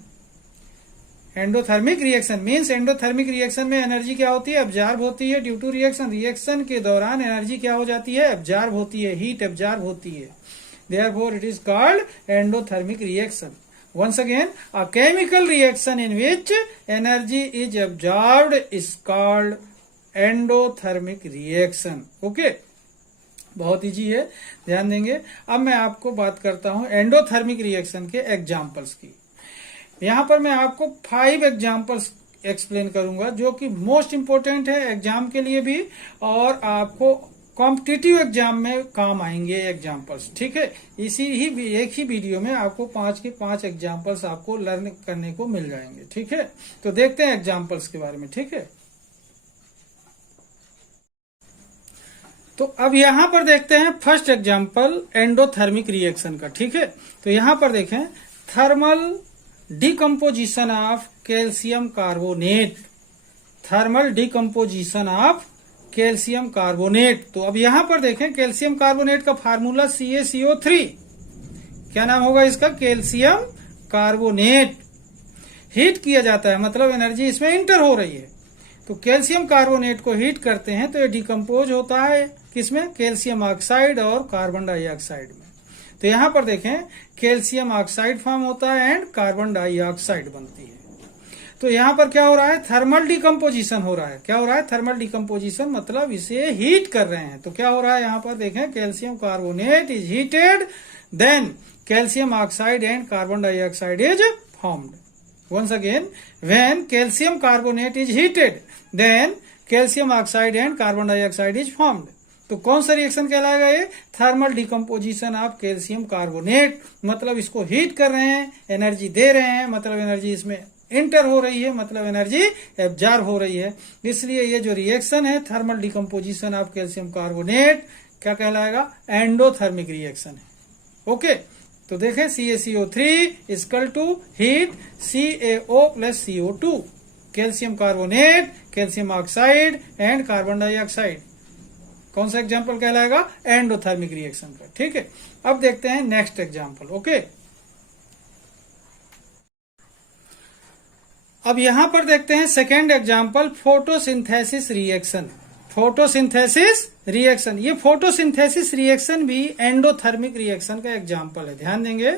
Endothermic reaction means endothermic reaction में energy क्या होती है? Absorb होती है ड्यू टू रिएक्शन। रिएक्शन के दौरान एनर्जी क्या हो जाती है? एब्जॉर्ब होती है, हीट एब्जॉर्ब होती है। Therefore, it is called endothermic reaction. Once again, a chemical reaction in which energy is absorbed is called endothermic reaction. Okay? बहुत इजी है, ध्यान देंगे। अब मैं आपको बात करता हूं एंडोथर्मिक रिएक्शन के एग्जाम्पल्स की। यहां पर मैं आपको 5 एग्जाम्पल्स एक्सप्लेन करूंगा जो कि मोस्ट इंपोर्टेंट है एग्जाम के लिए भी, और आपको कॉम्पिटिटिव एग्जाम में काम आएंगे एग्जाम्पल्स। ठीक है, इसी ही एक ही वीडियो में आपको 5 के 5 एग्जाम्पल्स आपको लर्न करने को मिल जाएंगे। ठीक है, तो देखते हैं एग्जाम्पल्स के बारे में। ठीक है, तो अब यहां पर देखते हैं फर्स्ट एग्जाम्पल एंडोथर्मिक रिएक्शन का। ठीक है, तो यहां पर देखें thermal decomposition of calcium carbonate. Thermal decomposition of calcium carbonate. तो अब यहां पर देखें कैल्शियम कार्बोनेट का फार्मूला CaCO3। क्या नाम होगा इसका? Calcium carbonate. हीट किया जाता है, मतलब एनर्जी इसमें इंटर हो रही है। तो कैल्शियम कार्बोनेट को हीट करते हैं तो ये डिकम्पोज होता है किसमें? कैल्शियम ऑक्साइड और कार्बन डाइऑक्साइड में। तो यहां पर देखें कैल्शियम ऑक्साइड फॉर्म होता है एंड कार्बन डाइऑक्साइड बनती है। तो यहाँ पर क्या हो रहा है, थर्मल डिकम्पोजिशन हो रहा है। क्या हो रहा है, थर्मल डिकम्पोजिशन, मतलब इसे हीट कर रहे हैं। तो क्या हो रहा है यहाँ पर देखें, calcium carbonate is heated, then calcium oxide and carbon dioxide is formed. Once again, when calcium carbonate is heated then calcium oxide and carbon dioxide is formed. तो कौन सा रिएक्शन कहलाएगा ये, thermal decomposition of calcium carbonate. मतलब इसको heat कर रहे हैं, एनर्जी दे रहे हैं, मतलब एनर्जी इसमें इंटर हो रही है, मतलब एनर्जी एब्जॉर्ब हो रही है। इसलिए ये जो रिएक्शन है thermal decomposition of calcium carbonate क्या कहलाएगा, एंडोथर्मिक रिएक्शन है। ओके, तो देखें CaCO3 equal to heat CaO plus CO2, calcium carbonate, calcium oxide and carbon dioxide. कौन सा एग्जाम्पल कहलाएगा, एंडोथर्मिक रिएक्शन का। ठीक है, अब देखते हैं नेक्स्ट एग्जाम्पल। ओके, अब यहां पर देखते हैं second example, photosynthesis reaction. Photosynthesis reaction, ये फोटोसिंथेसिस रिएक्शन भी एंडोथर्मिक रिएक्शन का एग्जाम्पल है। ध्यान देंगे,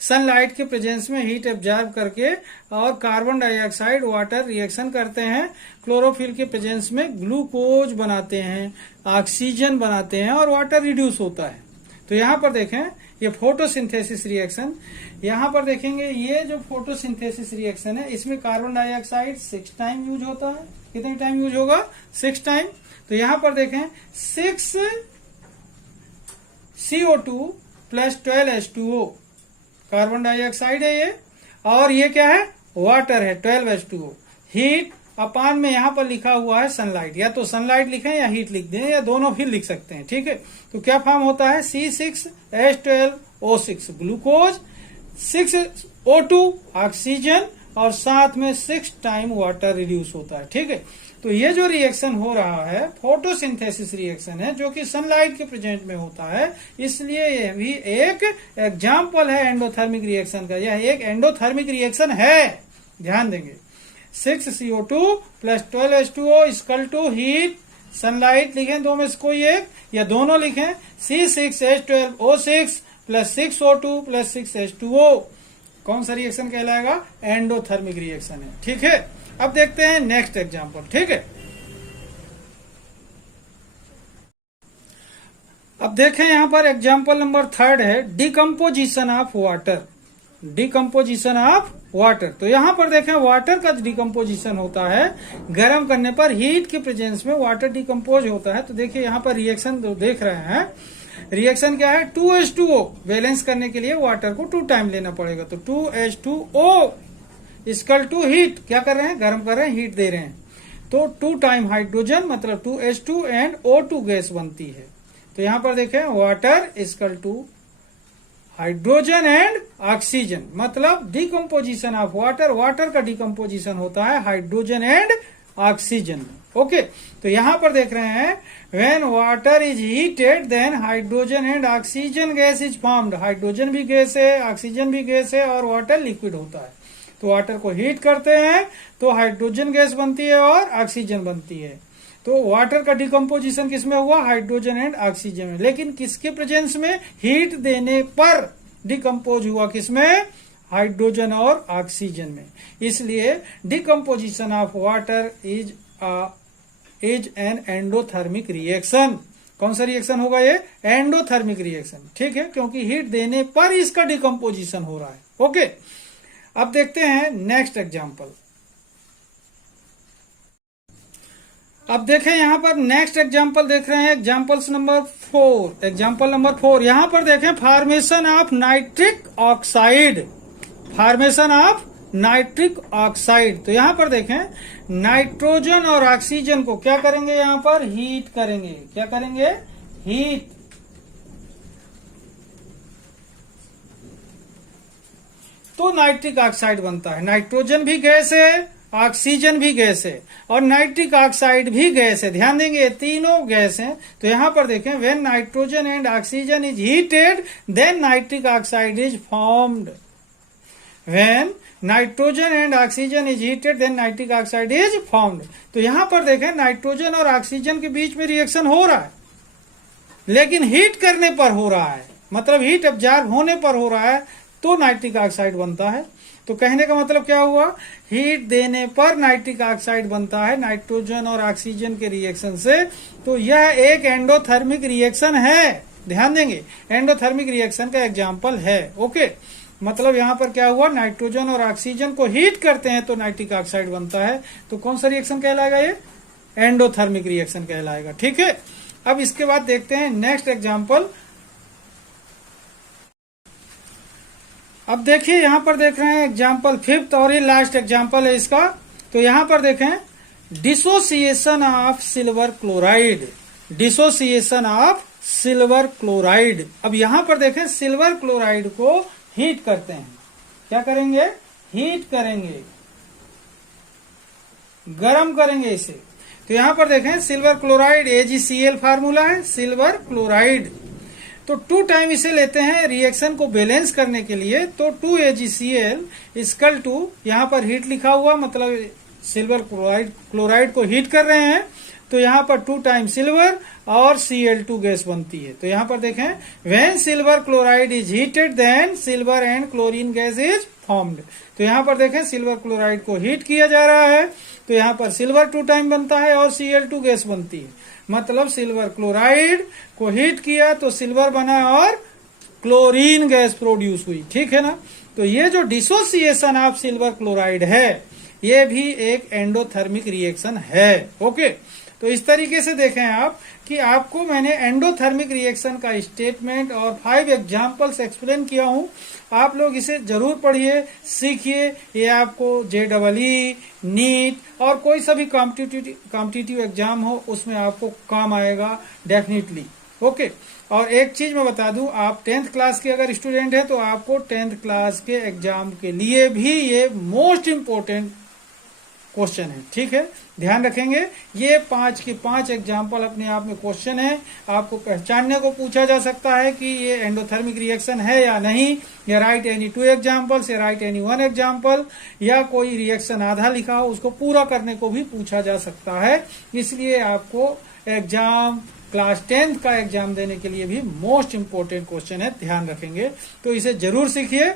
सनलाइट के प्रेजेंस में हीट एब्जॉर्ब करके और कार्बन डाइऑक्साइड वाटर रिएक्शन करते हैं, क्लोरोफिल के प्रेजेंस में ग्लूकोज बनाते हैं, ऑक्सीजन बनाते हैं और वाटर रिड्यूस होता है। तो यहाँ पर देखें ये फोटोसिंथेसिस रिएक्शन, यहाँ पर देखेंगे ये जो फोटोसिंथेसिस रिएक्शन है इसमें कार्बन डाइऑक्साइड 6 टाइम यूज होता है। कितने टाइम यूज होगा, 6 टाइम। तो यहाँ पर देखें 6 CO2 plus 12 H2O, carbon dioxide है ये, और ये क्या है, वाटर है 12 H2O। हीट अपान में यहाँ पर लिखा हुआ है सनलाइट, या तो सनलाइट लिखें या हीट लिख दें या दोनों भी लिख सकते हैं। ठीक है, तो क्या फॉर्म होता है, C6H12O6 ग्लूकोज, 6O2 ऑक्सीजन और साथ में 6 टाइम वाटर रिड्यूस होता है। ठीक है, तो ये जो रिएक्शन हो रहा है फोटोसिंथेसिस रिएक्शन है जो कि सनलाइट के प्रेजेंट में होता है, इसलिए यह भी एक एग्जाम्पल है एंडोथर्मिक रिएक्शन का। यह एक एंडोथर्मिक रिएक्शन है, ध्यान देंगे। 6 CO2 plus 12 H2O equal to heat, sunlight लिखें दो में से कोई एक या दोनों लिखें, C6H12O6 plus 6O2 plus 6 H2O। कौन सा रिएक्शन कहलाएगा, एंडोथर्मिक रिएक्शन है। ठीक है, अब देखते हैं नेक्स्ट एग्जांपल। ठीक है, अब देखें यहां पर एग्जांपल नंबर 3 है, decomposition of water. Decomposition of water, तो यहां पर देखें वाटर का डिकम्पोजिशन होता है गर्म करने पर, हीट के प्रेजेंस में वाटर डिकम्पोज होता है। तो देखिए यहां पर रिएक्शन देख रहे हैं, रिएक्शन क्या है, 2H2O बैलेंस करने के लिए वाटर को 2 टाइम लेना पड़ेगा। तो 2H2O इक्वल टू हीट, क्या कर रहे हैं, गर्म कर रहे हैं, हीट दे रहे हैं। तो 2 टाइम हाइड्रोजन मतलब 2H2 एंड O2 गैस बनती है। तो यहां पर देखें water equal to hydrogen and oxygen, मतलब डिकम्पोजिशन ऑफ वाटर, वाटर का डिकम्पोजिशन होता है हाइड्रोजन एंड ऑक्सीजन। ओके, तो यहां पर देख रहे हैं when water is heated then hydrogen and oxygen gas is formed. Hydrogen भी गैस है, ऑक्सीजन भी गैस है और वाटर लिक्विड होता है। तो वाटर को हीट करते हैं तो हाइड्रोजन गैस बनती है और ऑक्सीजन बनती है। तो वाटर का डिकम्पोजिशन किसमें हुआ, हाइड्रोजन एंड ऑक्सीजन में, लेकिन किसके प्रेजेंस में, हीट देने पर डिकम्पोज हुआ किसमें, हाइड्रोजन और ऑक्सीजन में। इसलिए decomposition of water is an endothermic reaction. कौन सा रिएक्शन होगा ये, एंडोथर्मिक रिएक्शन। ठीक है, क्योंकि हीट देने पर इसका डिकम्पोजिशन हो रहा है। ओके, अब देखते हैं नेक्स्ट एग्जाम्पल। अब देखें यहां पर नेक्स्ट एग्जाम्पल देख रहे हैं, एग्जाम्पल्स नंबर 4। एग्जाम्पल नंबर 4 यहां पर देखें, formation of nitric oxide. Formation of nitric oxide, तो यहां पर देखें नाइट्रोजन और ऑक्सीजन को क्या करेंगे, यहां पर हीट करेंगे। क्या करेंगे, हीट। तो नाइट्रिक ऑक्साइड बनता है। नाइट्रोजन भी गैस है, ऑक्सीजन भी गैस है और नाइट्रिक ऑक्साइड भी गैस है। ध्यान देंगे ये तीनों गैस हैं। तो यहां पर देखें when nitrogen and oxygen is heated then nitric oxide is formed. When nitrogen and oxygen is heated then nitric oxide is formed. तो यहां पर देखें नाइट्रोजन और ऑक्सीजन के बीच में रिएक्शन हो रहा है, लेकिन हीट करने पर हो रहा है, मतलब हीट एब्जॉर्ब होने पर हो रहा है, तो नाइट्रिक ऑक्साइड बनता है। तो कहने का मतलब क्या हुआ, हीट देने पर नाइट्रिक ऑक्साइड बनता है नाइट्रोजन और ऑक्सीजन के रिएक्शन से। तो यह एक एंडोथर्मिक रिएक्शन है, ध्यान देंगे, एंडोथर्मिक रिएक्शन का एग्जाम्पल है। ओके, मतलब यहां पर क्या हुआ, नाइट्रोजन और ऑक्सीजन को हीट करते हैं तो नाइट्रिक ऑक्साइड बनता है। तो कौन सा रिएक्शन कहलाएगा, ये एंडोथर्मिक रिएक्शन कहलाएगा। ठीक है, अब इसके बाद देखते हैं नेक्स्ट एग्जाम्पल। अब देखिए यहां पर देख रहे हैं एग्जाम्पल 5th और ये लास्ट एग्जाम्पल है इसका। तो यहां पर देखें, dissociation of silver chloride, dissociation of silver chloride. अब यहां पर देखें सिल्वर क्लोराइड को हीट करते हैं, क्या करेंगे, हीट करेंगे, गरम करेंगे इसे। तो यहां पर देखें सिल्वर क्लोराइड AgCl फार्मूला है, सिल्वर क्लोराइड। तो 2 टाइम इसे लेते हैं रिएक्शन को बैलेंस करने के लिए। तो 2 AgCl इक्वल टू, यहां पर हीट लिखा हुआ मतलब सिल्वर क्लोराइड को हीट कर रहे हैं। तो यहां पर 2 टाइम सिल्वर और Cl2 गैस बनती है। तो यहां पर देखें, when silver chloride is heated then silver and chlorine gas is formed. तो यहां पर देखें सिल्वर क्लोराइड को हीट किया जा रहा है, तो यहां पर सिल्वर 2 टाइम बनता है और Cl2 गैस बनती है। मतलब सिल्वर क्लोराइड को हीट किया तो सिल्वर बना और क्लोरीन गैस प्रोड्यूस हुई। ठीक है ना। तो ये जो डिसोसिएशन ऑफ सिल्वर क्लोराइड है, ये भी एक एंडोथर्मिक रिएक्शन है। ओके, तो इस तरीके से देखें आप कि आपको मैंने एंडोथर्मिक रिएक्शन का स्टेटमेंट और 5 एग्जाम्पल्स एक्सप्लेन किया हूं। आप लोग इसे जरूर पढ़िए, सीखिए। ये आपको JEE, नीट और कोई सा भी कॉम्पिटिटिव एग्जाम हो उसमें आपको काम आएगा डेफिनेटली। ओके, और एक चीज मैं बता दूं, आप 10th क्लास के अगर स्टूडेंट है तो आपको 10th क्लास के एग्जाम के लिए भी ये मोस्ट इम्पोर्टेंट क्वेश्चन है। ठीक है, ध्यान रखेंगे। ये 5 के 5 एग्जाम्पल अपने आप में क्वेश्चन है। आपको पहचानने को पूछा जा सकता है कि ये एंडोथर्मिक रिएक्शन है या नहीं, या राइट एनी 2 एग्जाम्पल्स, या राइट एनी 1 एग्जाम्पल, या कोई रिएक्शन आधा लिखा हो उसको पूरा करने को भी पूछा जा सकता है। इसलिए आपको एग्जाम क्लास 10th का एग्जाम देने के लिए भी मोस्ट इम्पोर्टेंट क्वेश्चन है, ध्यान रखेंगे। तो इसे जरूर सीखिए।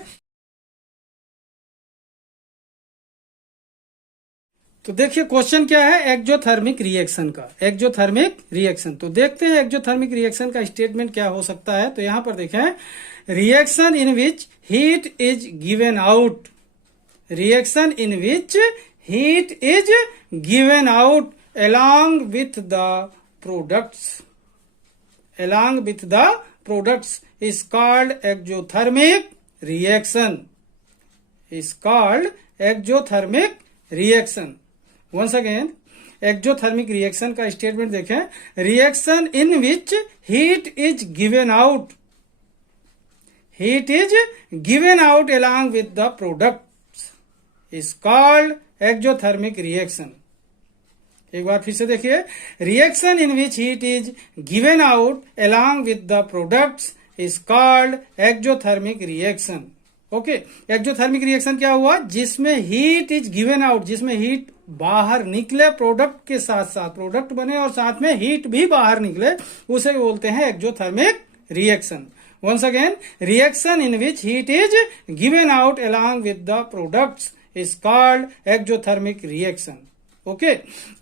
तो देखिए क्वेश्चन क्या है, एक्जोथर्मिक रिएक्शन का, एक्जोथर्मिक रिएक्शन। तो देखते हैं एक्जोथर्मिक रिएक्शन का स्टेटमेंट क्या हो सकता है। तो यहां पर देखें, reaction in which heat is given out, reaction in which heat is given out along with the products, along with the products is called exothermic reaction, is called exothermic reaction. Once again, exothermic reaction का statement देखें, reaction in which heat is given out, heat is given out along with the products is called exothermic reaction. एक बार फिर से देखिए, reaction in which heat is given out along with the products is called exothermic reaction. Okay, exothermic reaction क्या हुआ, जिसमें heat is given out, जिसमें heat बाहर निकले प्रोडक्ट के साथ साथ, प्रोडक्ट बने और साथ में हीट भी बाहर निकले, उसे बोलते हैं exothermic reaction. Once again, reaction in which heat is given out along with the products is called exothermic reaction. Okay,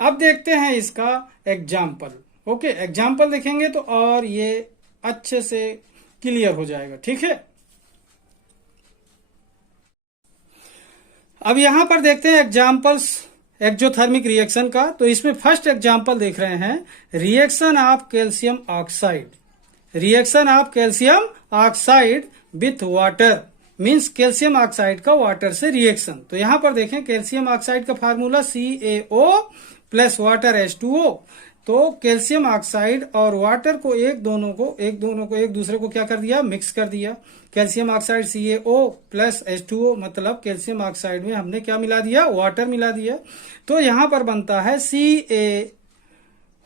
अब देखते हैं इसका एग्जाम्पल। ओके, एग्जाम्पल देखेंगे तो और ये अच्छे से क्लियर हो जाएगा। ठीक है, अब यहां पर देखते हैं एग्जाम्पल्स एक्जोथर्मिक रिएक्शन का। तो इसमें फर्स्ट एग्जाम्पल देख रहे हैं, reaction of calcium oxide, reaction of calcium oxide with water, means calcium oxide का वाटर से रिएक्शन। तो यहां पर देखें, कैल्शियम ऑक्साइड का formula CaO plus water H2O। तो कैल्शियम ऑक्साइड और वाटर को एक दूसरे को क्या कर दिया, मिक्स कर दिया। Calcium oxide CaO plus H2O, मतलब कैल्शियम ऑक्साइड में हमने क्या मिला दिया, वाटर मिला दिया। तो यहां पर बनता है Ca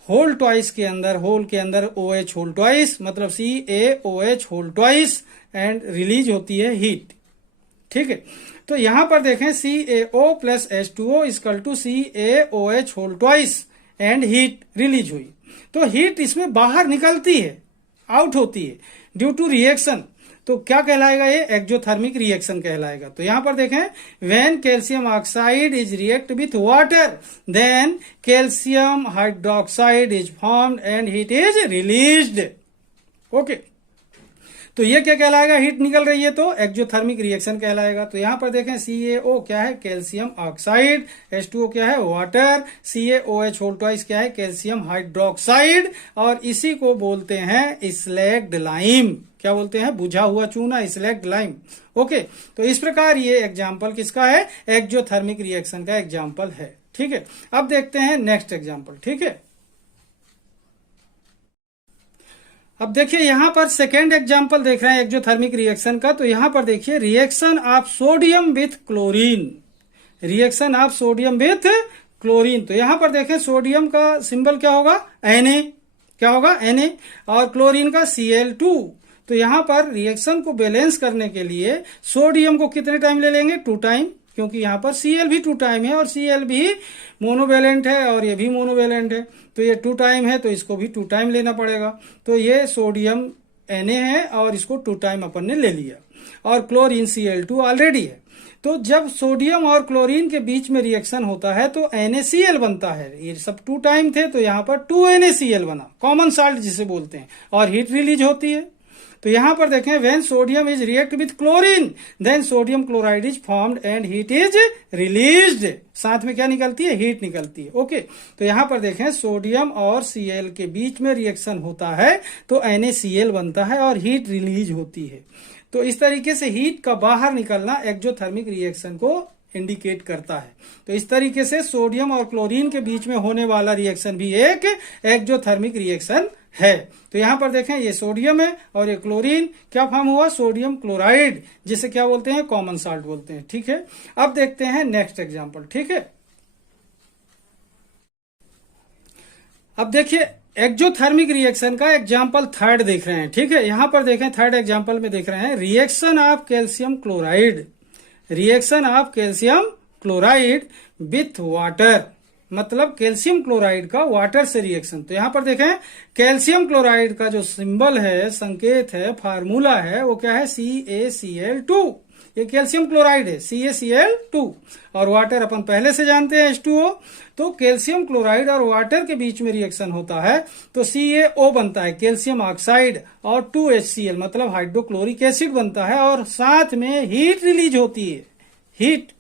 होल ट्वाइस के अंदर, होल के अंदर OH होल ट्वाइस, मतलब CaOH whole twice, and release होती है हीट। ठीक है, तो यहां पर देखें CaO plus H2O equal to CaOH whole twice, and heat release हुई। तो हीट इसमें बाहर निकलती है, आउट होती है ड्यू टू रिएक्शन। तो क्या कहलाएगा, ये एक्जोथर्मिक रिएक्शन कहलाएगा। तो यहां पर देखें, when calcium oxide is react with water then calcium hydroxide is formed and heat is released. Okay, तो ये क्या कहलाएगा, हीट निकल रही है तो एक्जोथर्मिक रिएक्शन कहलाएगा। तो यहां पर देखें CaO क्या है, कैल्शियम ऑक्साइड, H2O क्या है, वाटर, CaOH होल ट्वाइस क्या है, कैल्शियम हाइड्रोक्साइड, और इसी को बोलते हैं स्लैग्ड लाइम। क्या बोलते हैं, बुझा हुआ चूना, स्लैग्ड लाइम। ओके, तो इस प्रकार ये एग्जाम्पल किसका है, एक्जोथर्मिक रिएक्शन का एग्जाम्पल है। ठीक है, अब देखते हैं नेक्स्ट एग्जाम्पल। ठीक है, अब देखिए यहां पर सेकेंड एग्जांपल देख रहे हैं एक्जोथर्मिक रिएक्शन का। तो यहां पर देखिए, reaction of sodium with chlorine, reaction of sodium with chlorine. तो यहां पर देखें, सोडियम का सिंबल क्या होगा, Na, क्या होगा, Na, और क्लोरीन का Cl2। तो यहां पर रिएक्शन को बैलेंस करने के लिए सोडियम को कितने टाइम ले लेंगे, 2 टाइम, क्योंकि यहां पर Cl भी 2 टाइम है और Cl भी मोनोवेलेंट है और ये भी मोनोवेलेंट है। तो ये 2 टाइम है तो इसको भी 2 टाइम लेना पड़ेगा। तो ये सोडियम Na है और इसको 2 टाइम अपन ने ले लिया, और क्लोरीन Cl2 ऑलरेडी है। तो जब सोडियम और क्लोरीन के बीच में रिएक्शन होता है तो NaCl बनता है। ये सब 2 टाइम थे तो यहाँ पर 2NaCl बना, कॉमन साल्ट जिसे बोलते हैं, और हीट रिलीज होती है। तो यहां पर देखें, when sodium is react with chlorine then sodium chloride is formed and heat is released. साथ में क्या निकलती है, हीट निकलती है। ओके, तो यहां पर देखें, सोडियम और Cl के बीच में रिएक्शन होता है तो NaCl बनता है और हीट रिलीज होती है। तो इस तरीके से हीट का बाहर निकलना एक्जोथर्मिक रिएक्शन को इंडिकेट करता है। तो इस तरीके से सोडियम और क्लोरीन के बीच में होने वाला रिएक्शन भी एक एक्जोथर्मिक रिएक्शन है। तो यहां पर देखें, ये सोडियम है और ये क्लोरीन, क्या फॉर्म हुआ, सोडियम क्लोराइड, जिसे क्या बोलते हैं, कॉमन साल्ट बोलते हैं। ठीक है, अब देखते हैं नेक्स्ट एग्जांपल। ठीक है, अब देखिए एक्जोथर्मिक रिएक्शन का एग्जांपल थर्ड देख रहे हैं। ठीक है, यहां पर देखें, थर्ड एग्जांपल में देख रहे हैं, reaction of calcium chloride, reaction of calcium chloride with water, मतलब कैल्शियम क्लोराइड का वाटर से रिएक्शन। तो यहां पर देखें, कैल्शियम क्लोराइड का जो सिंबल है, संकेत है, फार्मूला है, वो क्या है, CaCl2। ये कैल्शियम क्लोराइड है, CaCl2, और वाटर अपन पहले से जानते हैं, H2O। तो कैल्शियम क्लोराइड और वाटर के बीच में रिएक्शन होता है तो CaO बनता है, कैल्शियम ऑक्साइड, और 2HCl मतलब हाइड्रोक्लोरिक एसिड बनता है, और साथ में हीट रिलीज होती है, हीट।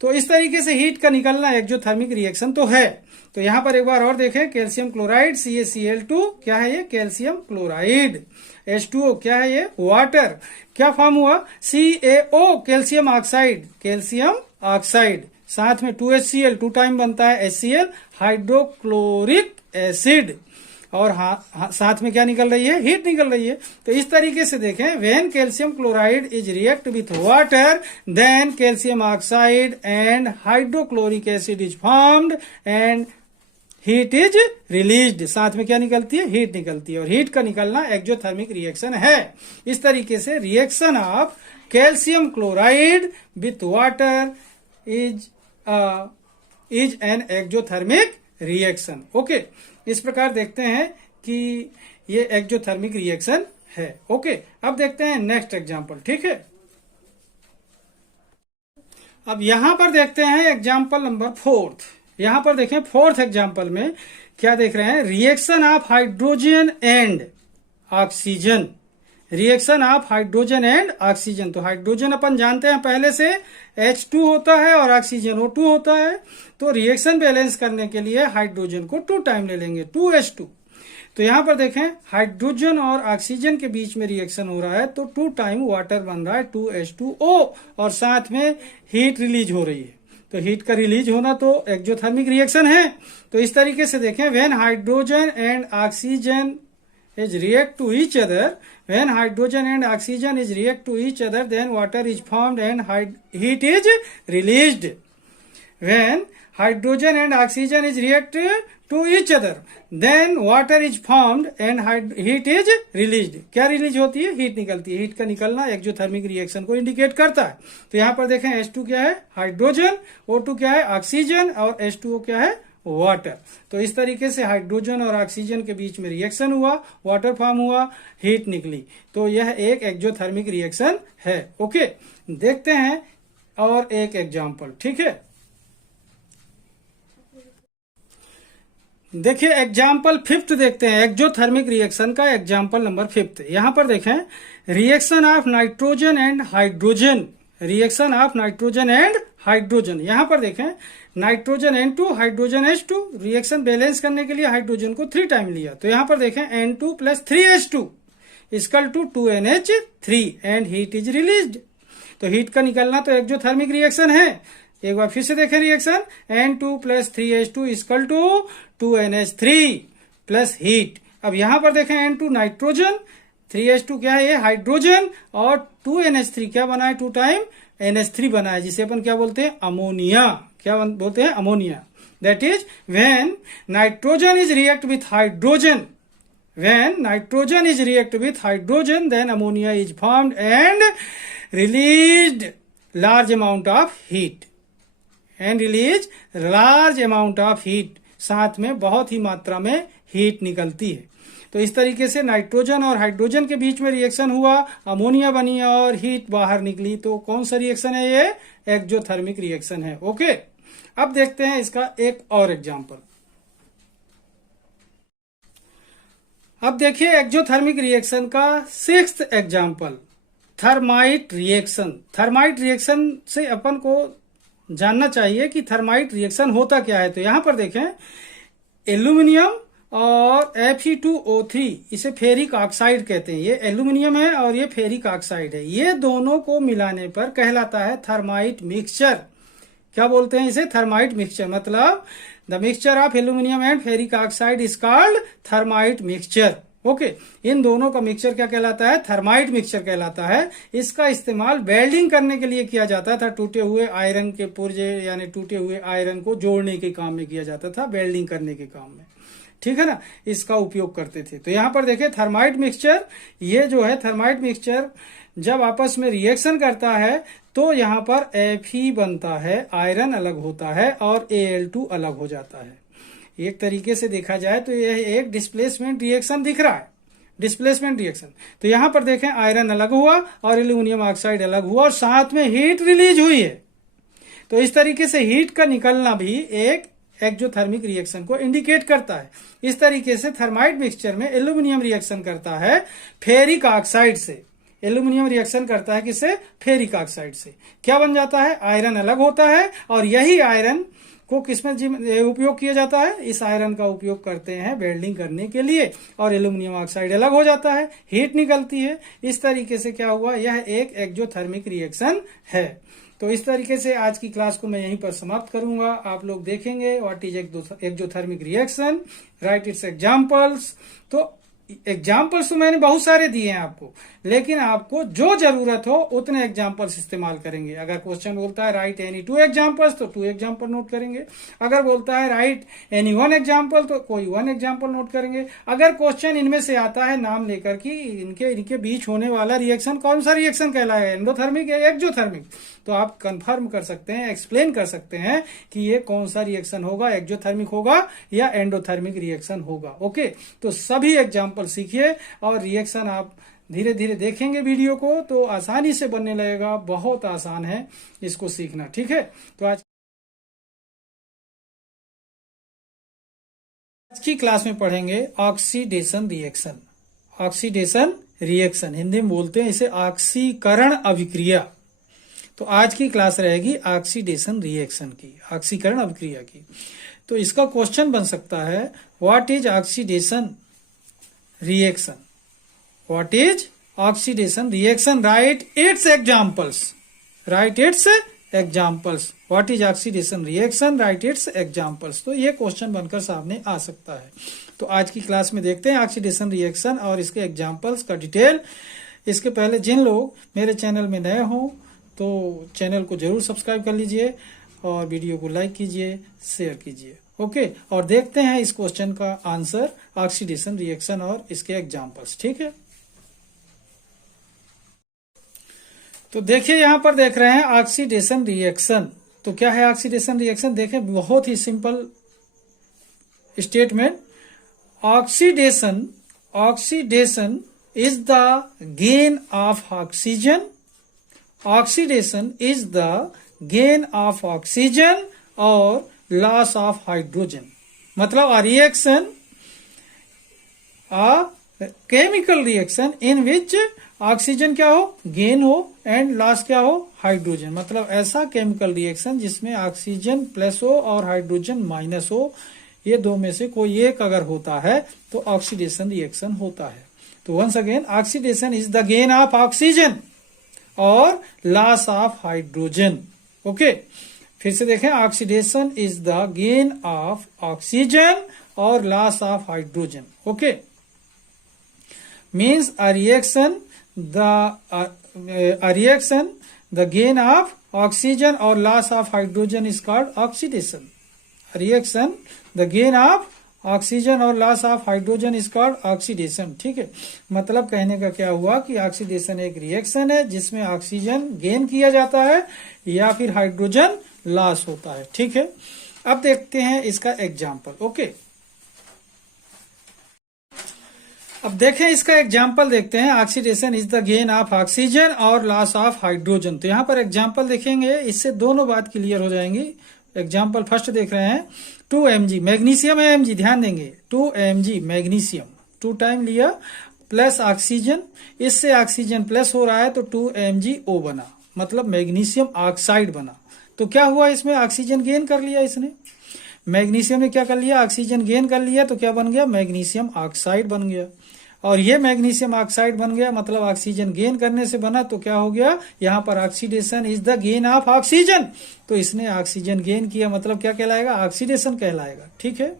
तो इस तरीके से हीट का निकलना एक्जोथर्मिक रिएक्शन तो है। तो यहां पर एक बार और देखें, कैल्शियम क्लोराइड CaCl2 क्या है, ये कैल्शियम क्लोराइड, H2O क्या है, ये वाटर, क्या फॉर्म हुआ, CaO calcium oxide, calcium oxide, साथ में 2HCl 2 टाइम बनता है, HCl हाइड्रोक्लोरिक एसिड, और साथ में क्या निकल रही है, हीट निकल रही है। तो इस तरीके से देखें, when calcium chloride is react with water then calcium oxide and hydrochloric acid is formed and heat is released. साथ में क्या निकलती है, हीट निकलती है, और हीट का निकलना एक्जोथर्मिक रिएक्शन है। इस तरीके से reaction of calcium chloride with water is an exothermic reaction. Okay, इस प्रकार देखते हैं कि ये एक्जोथर्मिक रिएक्शन है। ओके, अब देखते हैं नेक्स्ट एग्जांपल। ठीक है, अब यहां पर देखते हैं एग्जांपल नंबर 4। यहां पर देखें, 4th एग्जांपल में क्या देख रहे हैं, reaction of hydrogen and oxygen, reaction of hydrogen and oxygen. तो हाइड्रोजन अपन जानते हैं पहले से H2 होता है और ऑक्सीजन O2 होता है। तो रिएक्शन बैलेंस करने के लिए हाइड्रोजन को 2 टाइम ले लेंगे, 2H2। तो यहां पर देखें, हाइड्रोजन और ऑक्सीजन के बीच में रिएक्शन हो रहा है तो 2 टाइम वाटर बन रहा है, 2H2O, और साथ में हीट रिलीज हो रही है। तो हीट का रिलीज होना तो एक्जोथर्मिक रिएक्शन है। तो इस तरीके से देखें, when hydrogen and oxygen is react to each other, when hydrogen and oxygen is react to each other then water is formed and heat is released. When hydrogen and oxygen is react to each other then water is formed and heat is released. क्या release होती है, heat निकलती है। Heat का निकलना exothermic reaction को indicate करता है। तो यहां पर देखें, H2 क्या है, हाइड्रोजन, O2 क्या है, ऑक्सीजन, और H2O क्या है, वाटर। तो इस तरीके से हाइड्रोजन और ऑक्सीजन के बीच में रिएक्शन हुआ, वाटर फॉर्म हुआ, हीट निकली। तो यह एक एक्जोथर्मिक रिएक्शन है। ओके, देखते हैं और एक एग्जाम्पल। ठीक है, देखिए एग्जाम्पल 5 देखते हैं, एक्जोथर्मिक रिएक्शन का एग्जाम्पल नंबर 5। यहां पर देखें, reaction of nitrogen and hydrogen, reaction of nitrogen and hydrogen. यहां पर देखें, nitrogen N2 hydrogen H2, reaction balance करने के लिए हाइड्रोजन को 3 टाइम लिया। तो यहां पर देखें N2 + 3H2 equal to 2NH3 and heat is released. तो हीट का निकलना तो एक्जोथर्मिक रिएक्शन है। एक बार फिर से देखें reaction, N2 + 3H2 equal to 2NH3 plus heat. अब यहां पर देखें N2 नाइट्रोजन, 3H2 क्या है, ये हाइड्रोजन, और 2NH3 क्या बना है, 2 टाइम NH3 बना है, जिसे अपन क्या बोलते हैं, अमोनिया। क्या बोलते हैं, ammonia. That is when nitrogen is react with hydrogen, when nitrogen is react with hydrogen, then ammonia is formed and released large amount of heat, and release large amount of heat, साथ में बहुत ही मात्रा में heat निकलती है। तो इस तरीके से नाइट्रोजन और हाइड्रोजन के बीच में रिएक्शन हुआ, अमोनिया बनी और हीट बाहर निकली। तो कौन सा रिएक्शन है, ये एक्जोथर्मिक रिएक्शन है। ओके, अब देखते हैं इसका एक और एग्जांपल। अब देखिए एक्जोथर्मिक रिएक्शन का 6th example, thermite reaction. Thermite reaction से अपन को जानना चाहिए कि थर्माइट रिएक्शन होता क्या है। तो यहां पर देखें, एल्यूमिनियम और Fe2O3, इसे फेरिक ऑक्साइड कहते हैं। ये एल्यूमिनियम है और ये फेरिक ऑक्साइड है। ये दोनों को मिलाने पर कहलाता है थर्माइट मिक्सचर। क्या बोलते हैं इसे, थर्माइट मिक्सचर। मतलब the mixture of aluminium and ferric oxide is called thermite mixture. Okay, इन दोनों का मिक्सचर क्या कहलाता है, थर्माइट मिक्सचर कहलाता है। इसका इस्तेमाल वेल्डिंग करने के लिए किया जाता था। टूटे हुए आयरन के पुर्जे यानी टूटे हुए आयरन को जोड़ने के काम में किया जाता था, वेल्डिंग करने के काम में। ठीक है ना, इसका उपयोग करते थे। तो यहां पर देखें थर्माइट मिक्सचर, ये जो है थर्माइट मिक्सचर जब आपस में रिएक्शन करता है तो यहां पर Fe बनता है, आयरन अलग होता है और Al2 अलग हो जाता है। एक तरीके से देखा जाए तो यह एक डिस्प्लेसमेंट रिएक्शन दिख रहा है, डिस्प्लेसमेंट रिएक्शन। तो यहां पर देखें आयरन अलग हुआ और एल्यूमिनियम ऑक्साइड अलग हुआ और साथ में हीट रिलीज हुई है। तो इस तरीके से हीट का निकलना भी एक एक्जोथर्मिक रिएक्शन को इंडिकेट करता है। इस तरीके से थर्माइट मिक्सचर में एल्यूमिनियम रिएक्शन करता है फेरिक ऑक्साइड से। एल्यूमिनियम रिएक्शन करता है किससे, फेरिक ऑक्साइड से। क्या बन जाता है, आयरन अलग होता है और यही आयरन को किसमें उपयोग किया जाता है, इस आयरन का उपयोग करते हैं वेल्डिंग करने के लिए और एल्यूमिनियम ऑक्साइड अलग हो जाता है, हीट निकलती है। इस तरीके से क्या हुआ, यह एक एक्जोथर्मिक रिएक्शन है। तो इस तरीके से आज की क्लास को मैं यहीं पर समाप्त करूंगा। आप लोग देखेंगे what is exothermic reaction, right it's examples. तो एग्जाम्पल्स तो मैंने बहुत सारे दिए हैं आपको, लेकिन आपको जो जरूरत हो उतने एग्जाम्पल्स इस्तेमाल करेंगे। अगर क्वेश्चन बोलता है राइट एनी 2 एग्जाम्पल्स तो 2 एग्जाम्पल नोट करेंगे। अगर बोलता है राइट एनी 1 एग्जाम्पल तो कोई 1 एग्जाम्पल नोट करेंगे। अगर क्वेश्चन इनमें से आता है नाम लेकर कि इनके बीच होने वाला रिएक्शन कौन सा रिएक्शन कहलाएगा, एंडोथर्मिक या एक्जोथर्मिक, तो आप कंफर्म कर सकते हैं, एक्सप्लेन कर सकते हैं कि ये कौन सा रिएक्शन होगा, एक्जोथर्मिक होगा या एंडोथर्मिक रिएक्शन होगा। ओके, तो सभी एग्जाम्पल सीखिए और रिएक्शन आप धीरे धीरे देखेंगे वीडियो को तो आसानी से बनने लगेगा। बहुत आसान है इसको सीखना। ठीक है, तो आज की क्लास में पढ़ेंगे oxidation reaction. Oxidation reaction Hindi में बोलते हैं इसे ऑक्सीकरण अभिक्रिया। तो आज की क्लास रहेगी ऑक्सीडेशन रिएक्शन की, ऑक्सीकरण अभिक्रिया की। तो इसका क्वेश्चन बन सकता है what is oxidation reaction, what is oxidation reaction, right it's examples, right it's examples, what is oxidation reaction, right it's examples. तो ये क्वेश्चन बनकर सामने आ सकता है। तो आज की क्लास में देखते हैं ऑक्सीडेशन रिएक्शन और इसके एग्जाम्पल्स का डिटेल। इसके पहले जिन लोग मेरे चैनल में नए हों तो चैनल को जरूर सब्सक्राइब कर लीजिए और वीडियो को लाइक कीजिए, शेयर कीजिए। ओके, और देखते हैं इस क्वेश्चन का आंसर, ऑक्सीडेशन रिएक्शन और इसके एग्जाम्पल्स। ठीक है, तो देखिए यहां पर देख रहे हैं ऑक्सीडेशन रिएक्शन। तो क्या है ऑक्सीडेशन रिएक्शन, देखें बहुत ही simple statement, oxidation is the gain of oxygen. Oxidation is the gain of oxygen or loss of hydrogen. मतलब a reaction, a chemical reaction in which oxygen क्या हो, गेन हो, एंड लॉस क्या हो, hydrogen. मतलब ऐसा केमिकल रिएक्शन जिसमें oxygen plus हो और हाइड्रोजन माइनस हो, ये दो में से कोई एक अगर होता है तो ऑक्सीडेशन रिएक्शन होता है. तो once again, oxidation is the gain of oxygen और लॉस ऑफ हाइड्रोजन. ओके, फिर से देखें, oxidation is the gain of oxygen और loss of hydrogen. Okay, means a reaction, the gain of oxygen or loss of hydrogen is called oxidation. A reaction, the gain of oxygen और loss of hydrogen is called oxidation. ठीक है, मतलब कहने का क्या हुआ कि ऑक्सीडेशन एक रिएक्शन है जिसमें ऑक्सीजन गेन किया जाता है या फिर हाइड्रोजन लॉस होता है. ठीक है, अब देखते हैं इसका एग्जाम्पल. ओके, अब देखें इसका एग्जाम्पल देखते हैं. Oxidation is the gain of oxygen और लॉस ऑफ हाइड्रोजन. तो यहाँ पर एग्जाम्पल देखेंगे, इससे दोनों बात क्लियर हो जाएंगी. एग्जाम्पल फर्स्ट देख रहे हैं, 2 mg मैग्नीशियम है, mg ध्यान देंगे, 2 mg मैग्नीशियम 2 टाइम लिया प्लस ऑक्सीजन, इससे ऑक्सीजन प्लस हो रहा है तो 2 MgO बना, मतलब मैग्नीशियम ऑक्साइड बना. तो क्या हुआ, इसमें ऑक्सीजन गेन कर लिया इसने, मैग्नीशियम ने क्या कर लिया, ऑक्सीजन गेन कर लिया, तो क्या बन गया, मैग्नीशियम ऑक्साइड बन गया. और ये मैग्नीशियम ऑक्साइड बन गया, मतलब ऑक्सीजन गेन करने से बना, तो क्या हो गया, यहाँ पर oxidation is the gain of oxygen. तो इसने ऑक्सीजन गेन किया, मतलब क्या कहलाएगा, ऑक्सीडेशन कहलाएगा. ठीक है,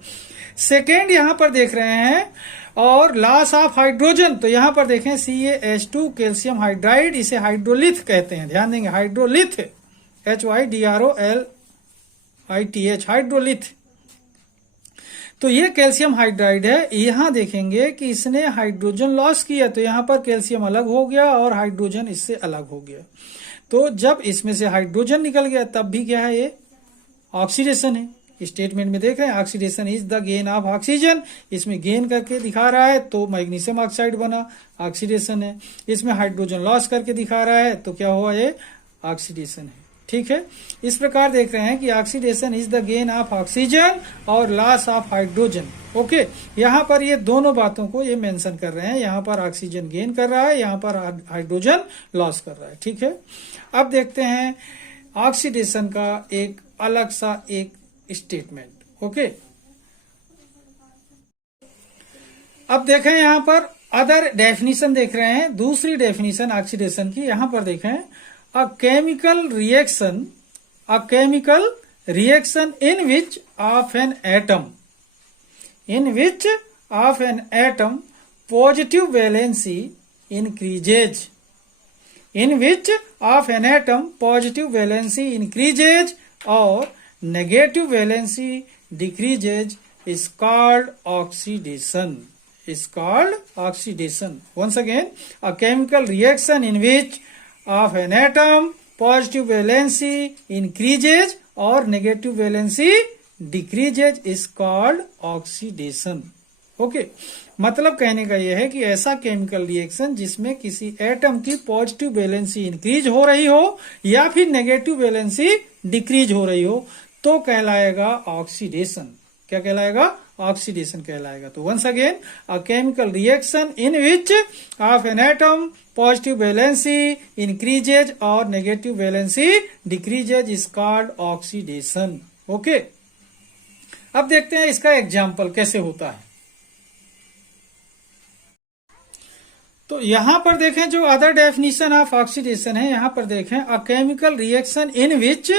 सेकेंड यहाँ पर देख रहे हैं, और लॉस ऑफ हाइड्रोजन. तो यहाँ पर देखें, CaH2 कैल्शियम हाइड्राइड, इसे हाइड्रोलिथ कहते हैं. ध्यान देंगे, हाइड्रोलिथ, HYDROLITH, हाइड्रोलिथ. तो ये कैल्शियम हाइड्राइड है. यहां देखेंगे कि इसने हाइड्रोजन लॉस किया, तो यहां पर कैल्शियम अलग हो गया और हाइड्रोजन इससे अलग हो गया. तो जब इसमें से हाइड्रोजन निकल गया तब भी क्या है, ये ऑक्सीडेशन है. स्टेटमेंट में देख रहे हैं, oxidation is the gain of oxygen, इसमें गेन करके दिखा रहा है तो मैग्नीशियम ऑक्साइड बना, ऑक्सीडेशन है. इसमें हाइड्रोजन लॉस करके दिखा रहा है तो क्या हुआ, ये ऑक्सीडेशन है. ठीक है, इस प्रकार देख रहे हैं कि oxidation is the gain of oxygen और लॉस ऑफ हाइड्रोजन. ओके, यहाँ पर ये दोनों बातों को ये मेंशन कर रहे हैं. यहाँ पर ऑक्सीजन गेन कर रहा है, यहाँ पर हाइड्रोजन लॉस कर रहा है. ठीक है, अब देखते हैं ऑक्सीडेशन का एक अलग सा एक स्टेटमेंट. ओके, अब देखें यहाँ पर अदर डेफिनेशन देख रहे हैं, दूसरी डेफिनेशन ऑक्सीडेशन की. यहाँ पर देखें, a chemical reaction in which of an atom positive valency increases, in which of an atom positive valency increases or negative valency decreases is called oxidation. Once again, a chemical reaction in which of an atom positive valency increases or negative valency decreases is called oxidation. Okay, मतलब कहने का यह है कि ऐसा chemical reaction जिसमें किसी atom की पॉजिटिव वैलेंसी इंक्रीज हो रही हो या फिर नेगेटिव वैलेंसी डिक्रीज हो रही हो तो कहलाएगा ऑक्सीडेशन. क्या कहलाएगा, ऑक्सीडेशन कहलाएगा. तो once again, a chemical reaction in which of an atom positive valency increases और negative valency decreases is called oxidation. Okay, अब देखते हैं इसका एग्जाम्पल कैसे होता है. तो यहां पर देखें, जो अदर डेफिनेशन ऑफ ऑक्सीडेशन है, यहां पर देखें, a chemical reaction in which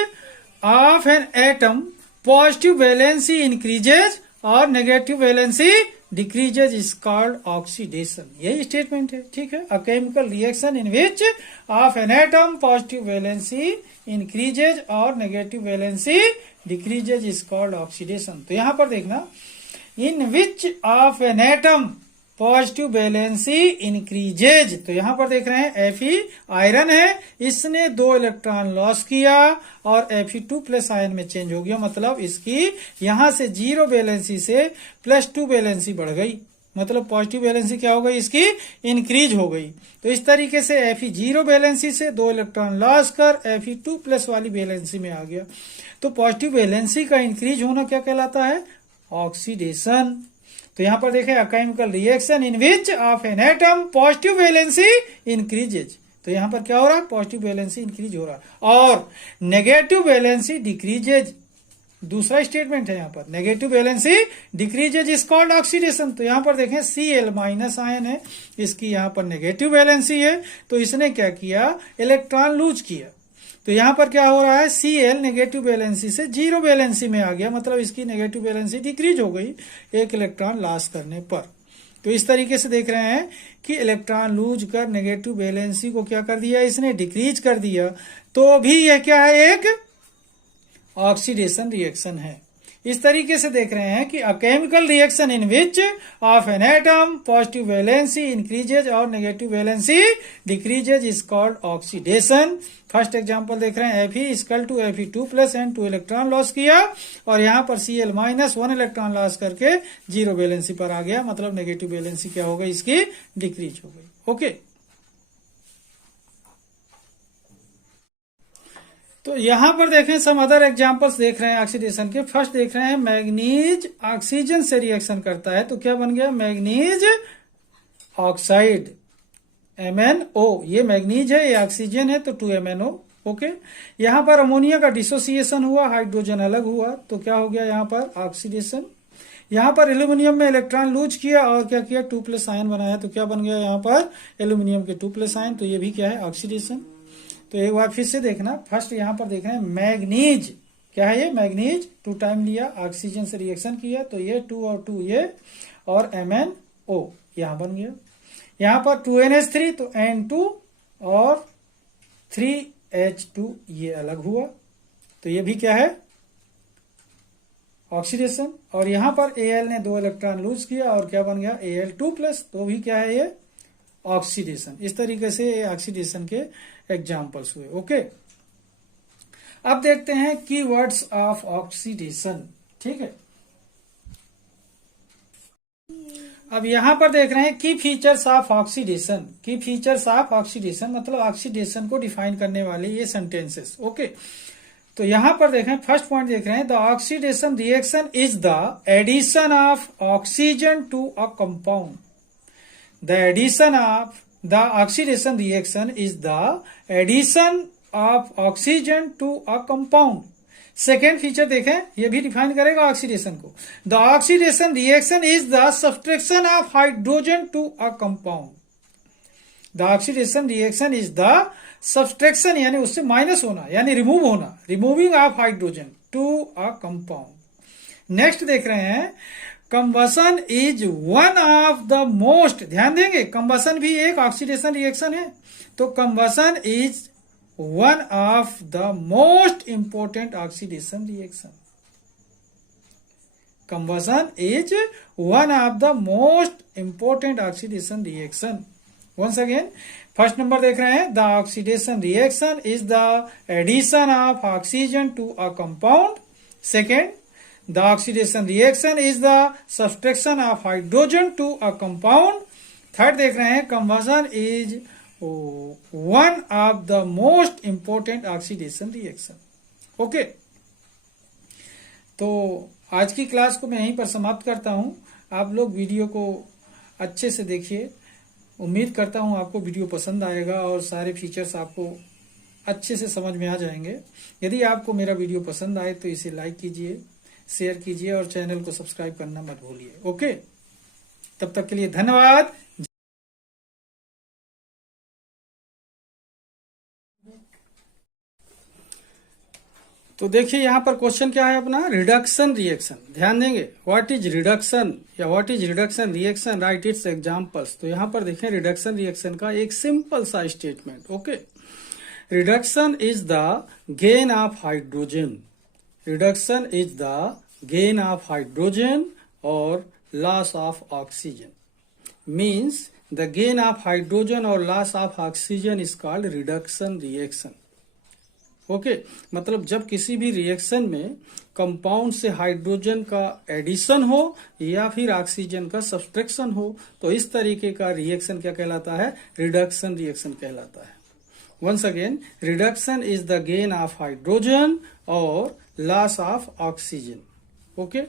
of an atom positive valency increases और negative valency decreases is called oxidation. यही स्टेटमेंट है. ठीक है, a chemical reaction in which of an atom positive valency increases और negative valency decreases is called oxidation. तो यहां पर देखना, in which of an atom positive valency increases. तो यहां पर देख रहे हैं Fe आयरन है, इसने 2 इलेक्ट्रॉन लॉस किया और Fe2+ आयन में चेंज हो गया, मतलब इसकी यहां से 0 वैलेंसी से +2 वैलेंसी बढ़ गई, मतलब पॉजिटिव वैलेंसी क्या हो गई, इसकी इंक्रीज हो गई। तो इस तरीके से Fe 0 वैलेंसी से 2 इलेक्ट्रॉन लॉस कर Fe2+ वाली वैलेंसी में आ गया। तो पॉजिटिव वैलेंसी का इंक्रीज होना क्या कहलाता है, ऑक्सीडेशन। तो यहां पर देखें, a chemical reaction in which of an atom positive valency increases. तो यहां पर क्या हो रहा है, पॉजिटिव वैलेंसी इंक्रीज हो रहा है और नेगेटिव वैलेंसी डिक्रीजेज। दूसरा स्टेटमेंट है यहां पर, negative valency decreases is called oxidation. तो यहां पर देखें Cl- आयन है, इसकी यहां पर नेगेटिव वैलेंसी है, तो इसने क्या किया, इलेक्ट्रॉन लूज किया। तो यहां पर क्या हो रहा है, Cl नेगेटिव वैलेंसी से 0 वैलेंसी में आ गया, मतलब इसकी नेगेटिव वैलेंसी डिक्रीज हो गई 1 इलेक्ट्रॉन लॉस करने पर। तो इस तरीके से देख रहे हैं कि इलेक्ट्रॉन लूज कर नेगेटिव वैलेंसी को क्या कर दिया, इसने डिक्रीज कर दिया। तो भी यह क्या है, एक ऑक्सीडेशन रिएक्शन है। इस तरीके से देख रहे हैं कि a chemical reaction in which of an atom positive valency increases और negative valency decreases is called oxidation. First example देख रहे हैं, Fe=Fe2+ एंड 2 इलेक्ट्रॉन लॉस किया और यहां पर Cl- 1 इलेक्ट्रॉन लॉस करके 0 वैलेंसी पर आ गया, मतलब नेगेटिव वैलेंसी क्या हो गई, इसकी डिक्रीज हो गई। ओके, तो यहां पर देखें, सम अदर एग्जांपल्स देख रहे हैं ऑक्सीडेशन के। फर्स्ट देख रहे हैं, मैग्नीज ऑक्सीजन से रिएक्शन करता है, तो क्या बन गया, मैग्नीज ऑक्साइड MnO। ये मैग्नीज है, ये ऑक्सीजन है, तो 2MnO। ओके, यहां पर अमोनिया का डिसोसिएशन हुआ, हाइड्रोजन अलग हुआ, तो क्या हो गया यहां पर, ऑक्सीडेशन। यहां पर एल्यूमिनियम में इलेक्ट्रॉन लूज किया और क्या किया, 2+ आयन बनाया, तो क्या बन गया यहां पर, एल्यूमिनियम के 2+ आयन, तो ये भी क्या है, ऑक्सीडेशन। तो एक बार फिर से देखना, फर्स्ट यहां पर देख रहे हैं, मैग्नीज क्या है, ये मैग्नीज 2 टाइम लिया, ऑक्सीजन से रिएक्शन किया, तो ये 2 और 2 ये, और MnO यहां बन गया। यहां पर 2NH3, तो N2 और 3H2 ये अलग हुआ, तो ये भी क्या है, ऑक्सीडेशन। और यहां पर Al ने 2 इलेक्ट्रॉन लूज किया और क्या बन गया, Al2+, तो भी क्या है, ये ऑक्सीडेशन। इस तरीके से ये ऑक्सीडेशन के एग्जाम्पल्स हुए। ओके, अब देखते हैं कीवर्ड्स ऑफ ऑक्सीडेशन। ठीक है, अब यहां पर देख रहे हैं की फीचर्स ऑफ ऑक्सीडेशन। की फीचर्स ऑफ ऑक्सीडेशन मतलब ऑक्सीडेशन को डिफाइन करने वाले ये सेंटेंसेस। ओके, तो यहां पर देखें, फर्स्ट पॉइंट देख रहे हैं, the oxidation reaction is the addition of oxygen to a compound. The addition of the oxidation reaction is the addition of oxygen to a compound. Second feature देखें, ये भी डिफाइन करेगा ऑक्सीडेशन को। The oxidation reaction is the subtraction of hydrogen to a compound. The oxidation reaction is the subtraction यानी उससे minus होना, यानी remove होना, removing of hydrogen to a compound. Next देख रहे हैं, combustion is one of the most, ध्यान देंगे कंबसन भी एक ऑक्सीडेशन रिएक्शन है, तो combustion is one of the most important oxidation reaction. Combustion is one of the most important oxidation reaction. Once again, first number देख रहे हैं, the oxidation reaction is the addition of oxygen to a compound. Second, the oxidation reaction is the subtraction of hydrogen to a compound. Third देख रहे हैं, combustion is one of the most important oxidation reaction. Okay, तो आज की class को मैं यहीं पर समाप्त करता हूं। आप लोग वीडियो को अच्छे से देखिए, उम्मीद करता हूं आपको वीडियो पसंद आएगा और सारे फीचर्स आपको अच्छे से समझ में आ जाएंगे। यदि आपको मेरा वीडियो पसंद आए तो इसे लाइक कीजिए, शेयर कीजिए और चैनल को सब्सक्राइब करना मत भूलिए। ओके, तब तक के लिए धन्यवाद। तो देखिए यहां पर क्वेश्चन क्या है अपना, रिडक्शन रिएक्शन। ध्यान देंगे, व्हाट इज रिडक्शन या what is reduction reaction, right it's examples. तो यहां पर देखें रिडक्शन रिएक्शन का एक सिंपल सा statement. Okay, reduction is the gain of hydrogen. Reduction is the gain of hydrogen और loss of oxygen. Means the gain of hydrogen और loss of oxygen is called reduction reaction. Okay, मतलब जब किसी भी reaction में compound से hydrogen का addition हो या फिर ऑक्सीजन का सब्सट्रैक्शन हो, तो इस तरीके का रिएक्शन क्या कहलाता है? रिडक्शन रिएक्शन कहलाता है। Once again, reduction is the gain of hydrogen और लॉस ऑफ ऑक्सीजन। ओके,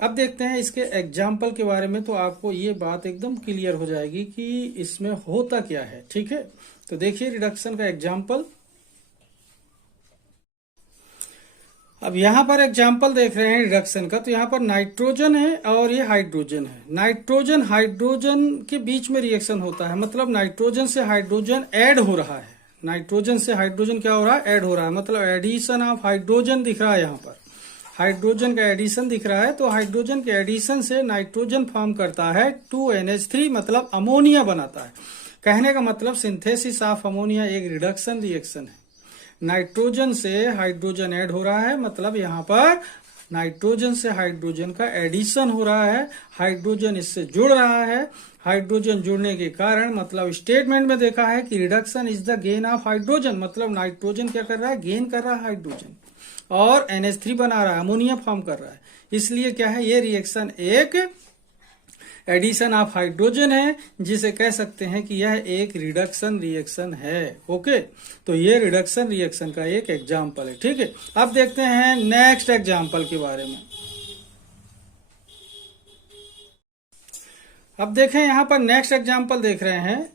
अब देखते हैं इसके एग्जाम्पल के बारे में, तो आपको ये बात एकदम क्लियर हो जाएगी कि इसमें होता क्या है। ठीक है, तो देखिए रिडक्शन का एग्जाम्पल। अब यहां पर एग्जाम्पल देख रहे हैं रिडक्शन का, तो यहां पर नाइट्रोजन है और ये हाइड्रोजन है। नाइट्रोजन हाइड्रोजन के बीच में रिएक्शन होता है, मतलब नाइट्रोजन से हाइड्रोजन ऐड हो रहा है। नाइट्रोजन से हाइड्रोजन क्या हो रहा है? ऐड हो रहा है, मतलब एडिशन ऑफ हाइड्रोजन दिख रहा है। यहाँ पर हाइड्रोजन का एडिशन दिख रहा है, तो हाइड्रोजन के एडिशन से नाइट्रोजन फॉर्म करता है 2NH3, मतलब अमोनिया बनाता है। कहने का मतलब सिंथेसिस ऑफ अमोनिया एक रिडक्शन रिएक्शन है। नाइट्रोजन से हाइड्रोजन ऐड हो रहा है, मतलब यहाँ पर नाइट्रोजन से हाइड्रोजन का एडिशन हो रहा है, हाइड्रोजन इससे जुड़ रहा है। हाइड्रोजन जुड़ने के कारण, मतलब स्टेटमेंट में देखा है कि reduction is the gain of hydrogen, मतलब नाइट्रोजन क्या कर रहा है? गेन कर रहा है हाइड्रोजन और NH3 बना रहा है, अमोनिया फॉर्म कर रहा है। इसलिए क्या है? ये रिएक्शन एक एडिशन ऑफ हाइड्रोजन है, जिसे कह सकते हैं कि यह एक रिडक्शन रिएक्शन है। ओके, तो ये रिडक्शन रिएक्शन का एक एग्जाम्पल है। ठीक है, अब देखते हैं नेक्स्ट एग्जाम्पल के बारे में। अब देखें यहां पर नेक्स्ट एग्जाम्पल देख रहे हैं,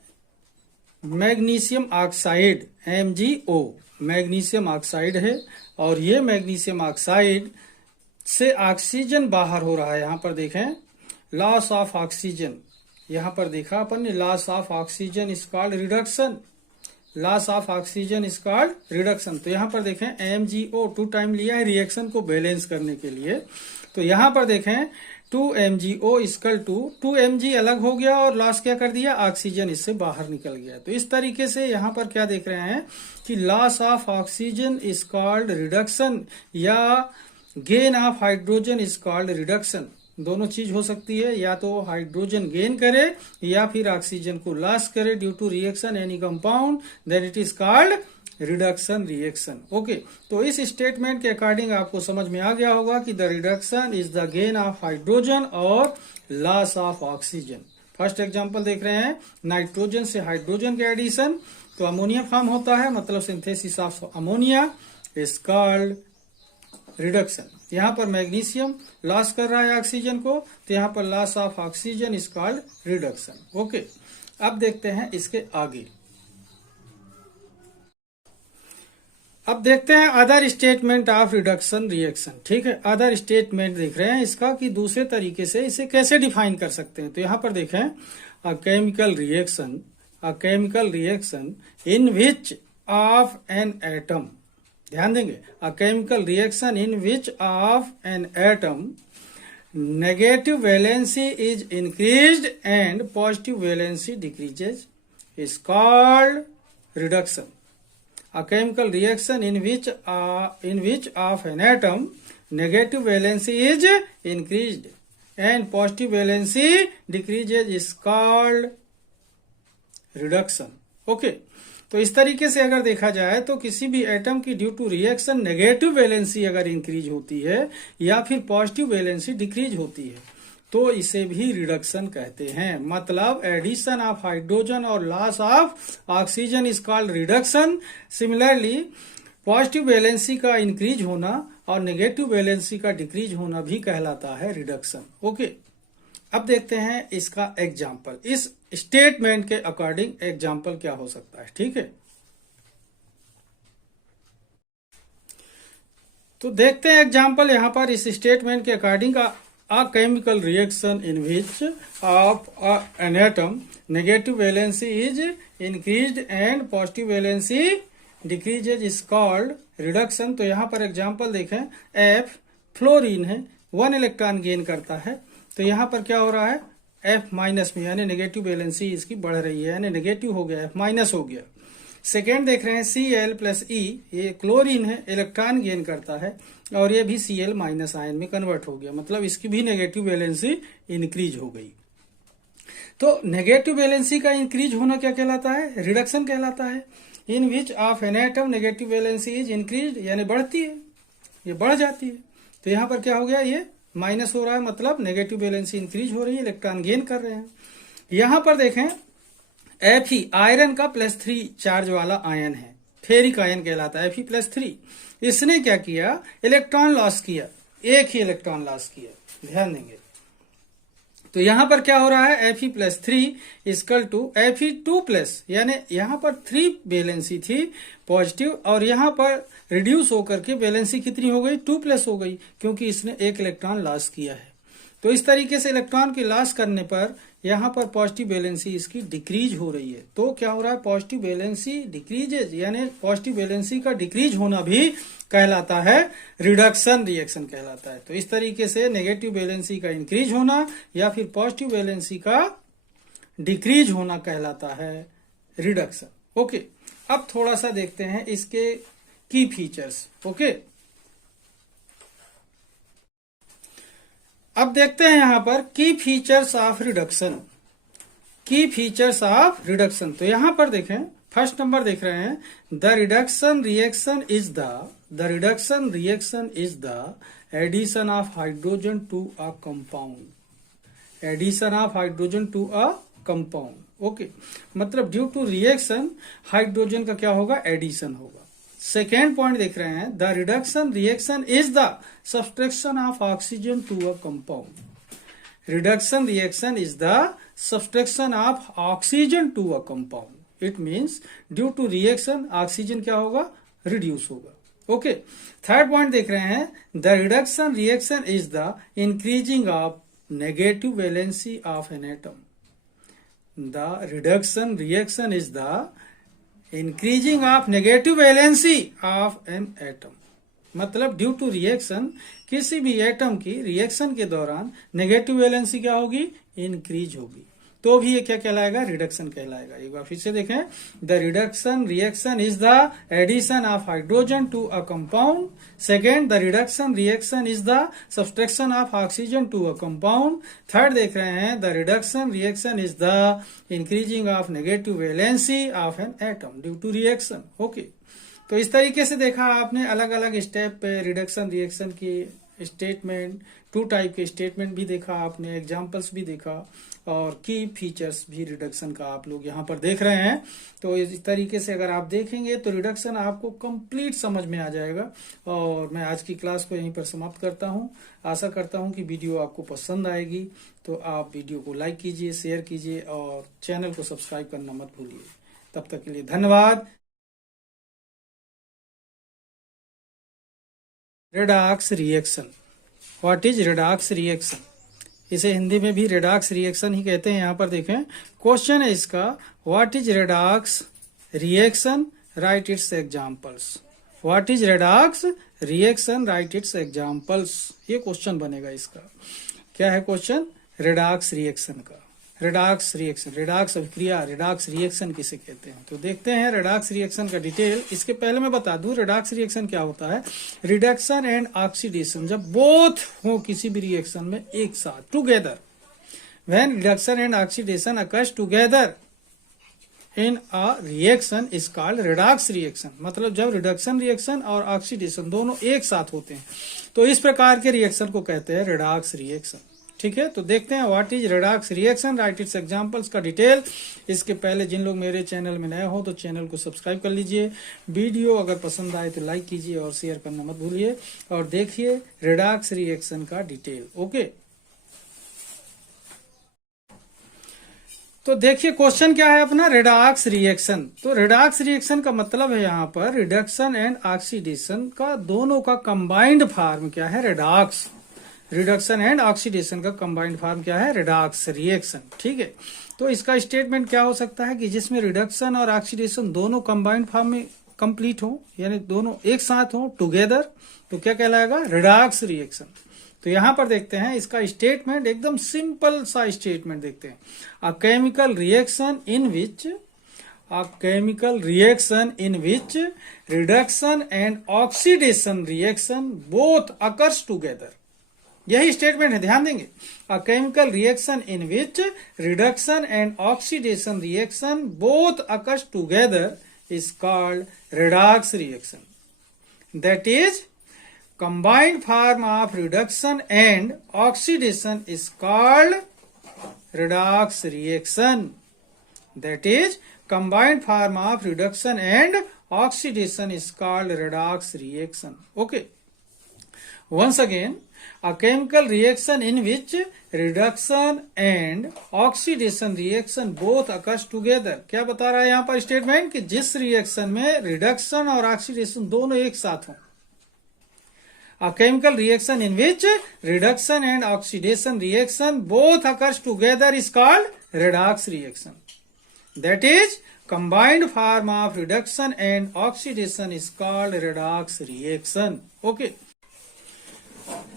magnesium oxide MgO। Magnesium oxide है और ये मैग्नीशियम ऑक्साइड से ऑक्सीजन बाहर हो रहा है। यहां पर देखें लॉस ऑफ ऑक्सीजन, यहां पर देखा अपन ने loss of oxygen is called reduction. Loss of oxygen is called reduction. तो यहां पर देखें MgO 2 टाइम लिया है रिएक्शन को बैलेंस करने के लिए। तो यहां पर देखें 2MgO इक्वल टू 2Mg अलग हो गया और लॉस क्या कर दिया? ऑक्सीजन इससे बाहर निकल गया। तो इस तरीके से यहां पर क्या देख रहे हैं कि loss of oxygen is called reduction या gain of hydrogen is called reduction. दोनों चीज हो सकती है, या तो हाइड्रोजन गेन करे या फिर ऑक्सीजन को लॉस करे due to reaction any compound, then it is called reduction reaction. Okay, तो इस स्टेटमेंट के अकॉर्डिंग आपको समझ में आ गया होगा कि the reduction is the gain of hydrogen और loss of oxygen. First example देख रहे हैं, नाइट्रोजन से हाइड्रोजन के एडिशन, तो अमोनिया फॉर्म होता है, मतलब synthesis of ammonia is called reduction. यहां पर मैग्नीशियम लॉस कर रहा है ऑक्सीजन को, तो यहां पर loss of oxygen is called reduction. Okay, अब देखते हैं इसके आगे। अब देखते हैं other statement of reduction reaction. ठीक है, अदर स्टेटमेंट देख रहे हैं इसका कि दूसरे तरीके से इसे कैसे डिफाइन कर सकते हैं। तो यहां पर देखें a chemical reaction in which of an atom, ध्यान देंगे, a chemical reaction in which of an atom negative valency is increased and positive valency decreases is called reduction. A chemical reaction in which of an atom negative valency is increased and positive valency decreases is called reduction. Okay, तो इस तरीके से अगर देखा जाए तो किसी भी एटम की due to reaction negative valency अगर इंक्रीज होती है या फिर पॉजिटिव वैलेंसी डिक्रीज होती है, तो इसे भी रिडक्शन कहते हैं। मतलब एडिशन ऑफ हाइड्रोजन और loss of oxygen is called reduction. Similarly positive valency का इंक्रीज होना और नेगेटिव वैलेंसी का डिक्रीज होना भी कहलाता है रिडक्शन। ओके, अब देखते हैं इसका एग्जाम्पल। इस स्टेटमेंट के अकॉर्डिंग एग्जाम्पल क्या हो सकता है। ठीक है, तो देखते हैं एग्जाम्पल यहां पर इस स्टेटमेंट के according A chemical reaction in which of an atom negative valency is increased and positive valency decreases is called reduction। तो यहाँ पर एग्जांपल देखें, F फ्लोरीन है, 1 इलेक्ट्रॉन गेन करता है, तो यहाँ पर क्या हो रहा है? F माइनस में, यानी नेगेटिव वैलेंसी इसकी बढ़ रही है, यानी नेगेटिव हो गया, F माइनस हो गया। सेकेंड देख रहे हैं Cl प्लस E, ये क्लोरीन है, इलेक्ट्रॉन गेन करता है और ये भी Cl माइनस आयन में कन्वर्ट हो गया, मतलब इसकी भी नेगेटिव वैलेंसी इंक्रीज हो गई। तो नेगेटिव वैलेंसी का इंक्रीज होना क्या कहलाता है? रिडक्शन कहलाता है। In which of an atom negative valency is increase, यानी बढ़ती है, ये बढ़ जाती है। तो यहाँ पर क्या हो गया, ये माइनस हो रहा है, मतलब नेगेटिव वैलेंसी इंक्रीज हो रही है, इलेक्ट्रॉन गेन कर रहे हैं। यहां पर देखें Fe आयरन का +3 चार्ज वाला आयन है, फेरिक आयन कहलाता है Fe+3। इसने क्या किया, इलेक्ट्रॉन लॉस किया, एक ही इलेक्ट्रॉन लॉस किया, ध्यान देंगे। तो यहां पर क्या हो रहा है, Fe+3 इक्वल टू Fe2+, यानी यहां पर 3 वैलेंसी थी पॉजिटिव, और यहां पर रिड्यूस होकर के वैलेंसी कितनी हो गई, 2+ हो गई, क्योंकि इसने एक इलेक्ट्रॉन लॉस किया है। तो इस तरीके से इलेक्ट्रॉन की लॉस करने पर यहां पर पॉजिटिव वैलेंसी इसकी डिक्रीज हो रही है। तो क्या हो रहा है, पॉजिटिव वैलेंसी डिक्रीजेज, यानी पॉजिटिव वैलेंसी का डिक्रीज होना भी कहलाता है रिडक्शन रिएक्शन कहलाता है। तो इस तरीके से नेगेटिव वैलेंसी का इंक्रीज होना या फिर पॉजिटिव वैलेंसी का डिक्रीज होना कहलाता है रिडक्शन। ओके, अब थोड़ा सा देखते हैं इसके की फीचर्स। ओके, अब देखते हैं यहां पर key features of reduction. Key features of reduction, तो यहां पर देखें, फर्स्ट नंबर देख रहे हैं, the reduction reaction is the addition of hydrogen to a compound. Addition of hydrogen to a compound. Okay, मतलब ड्यू टू रिएक्शन हाइड्रोजन का क्या होगा, एडिशन होगा। सेकेंड पॉइंट देख रहे हैं, the reduction reaction is the subtraction of oxygen to a compound. Reduction reaction is the subtraction of oxygen to a compound. It means due to reaction oxygen क्या होगा, reduce होगा। Okay, third point देख रहे हैं, the reduction reaction is the increasing of negative valency of an atom. The reduction reaction is the increasing of negative valency of an atom, मतलब due to reaction किसी भी atom की reaction के दौरान negative valency क्या होगी, increase होगी, तो भी ये क्या कहलाएगा, रिडक्शन कहलाएगा। एक बार फिर से देखें, the reduction reaction is the addition of hydrogen to a compound. Second, the reduction reaction is the subtraction of oxygen to a compound. Third देख रहे हैं, the reduction reaction is the increasing of negative valency of an atom due to reaction. Okay, तो इस तरीके से देखा आपने अलग अलग स्टेप पे रिडक्शन रिएक्शन की स्टेटमेंट, 2 टाइप के स्टेटमेंट भी देखा आपने, एग्जांपल्स भी देखा, और की फीचर्स भी रिडक्शन का आप लोग यहाँ पर देख रहे हैं। तो इस तरीके से अगर आप देखेंगे तो रिडक्शन आपको कंप्लीट समझ में आ जाएगा। और मैं आज की क्लास को यहीं पर समाप्त करता हूँ। आशा करता हूँ कि वीडियो आपको पसंद आएगी, तो आप वीडियो को लाइक कीजिए, शेयर कीजिए और चैनल को सब्सक्राइब करना मत भूलिए। तब तक के लिए धन्यवाद। Redox reaction, what is redox reaction? इसे हिंदी में भी रेडॉक्स रिएक्शन ही कहते हैं। यहाँ पर देखें, क्वेश्चन है इसका, what is redox reaction, right it's examples. What is redox reaction, right it's examples, ये क्वेश्चन बनेगा इसका। क्या है क्वेश्चन? रेडॉक्स रिएक्शन का। रेडॉक्स रिएक्शन, रेडॉक्स अभिक्रिया, रेडॉक्स रिएक्शन किसे कहते हैं, तो देखते हैं रेडॉक्स रिएक्शन का डिटेल। इसके पहले मैं बता दूं रेडॉक्स रिएक्शन क्या होता है। रिडक्शन एंड ऑक्सीडेशन, जब बोथ हो किसी भी रिएक्शन में एक साथ, together, when reduction and oxidation occurs together in a reaction is called redox reaction. मतलब जब रिडक्शन रिएक्शन और ऑक्सीडेशन दोनों एक साथ होते हैं तो इस प्रकार के रिएक्शन को कहते हैं रेडॉक्स रिएक्शन। ठीक है, तो देखते हैं what is redox reaction, right it's examples का डिटेल। इसके पहले जिन लोग मेरे चैनल में नए हो तो चैनल को सब्सक्राइब कर लीजिए। वीडियो अगर पसंद आए तो लाइक कीजिए और शेयर करना मत भूलिए, और देखिए रेडॉक्स रिएक्शन का डिटेल। ओके, तो देखिए क्वेश्चन क्या है अपना, रेडॉक्स रिएक्शन। तो रेडॉक्स रिएक्शन का मतलब है यहाँ पर रिडक्शन एंड ऑक्सीडेशन का दोनों का कंबाइंड फॉर्म क्या है, रेडॉक्स। रिडक्शन एंड ऑक्सीडेशन का कंबाइंड फॉर्म क्या है, रेडॉक्स रिएक्शन। ठीक है, तो इसका स्टेटमेंट क्या हो सकता है कि जिसमें रिडक्शन और ऑक्सीडेशन दोनों कंबाइंड फॉर्म में कंप्लीट हो, यानी दोनों एक साथ हो, टुगेदर, तो क्या कहलाएगा, रेडॉक्स रिएक्शन। तो यहां पर देखते हैं इसका स्टेटमेंट, एकदम सिंपल सा स्टेटमेंट देखते हैं। अ chemical reaction in which reduction and oxidation reaction both occurs together. यही स्टेटमेंट है, ध्यान देंगे। A chemical reaction in which reduction and oxidation reaction both occurs together is called redox reaction. That is combined form of reduction and oxidation is called redox reaction. That is combined form of reduction and oxidation is called redox reaction. Okay. Once again, a chemical reaction in which reduction and oxidation reaction both occurs together. क्या बता रहा है यहाँ पर statement कि जिस reaction में reduction और ऑक्सीडेशन दोनों एक साथ हों। A chemical reaction in which reduction and oxidation reaction both occurs together is called redox reaction. That is combined form of reduction and oxidation is called redox reaction. Okay.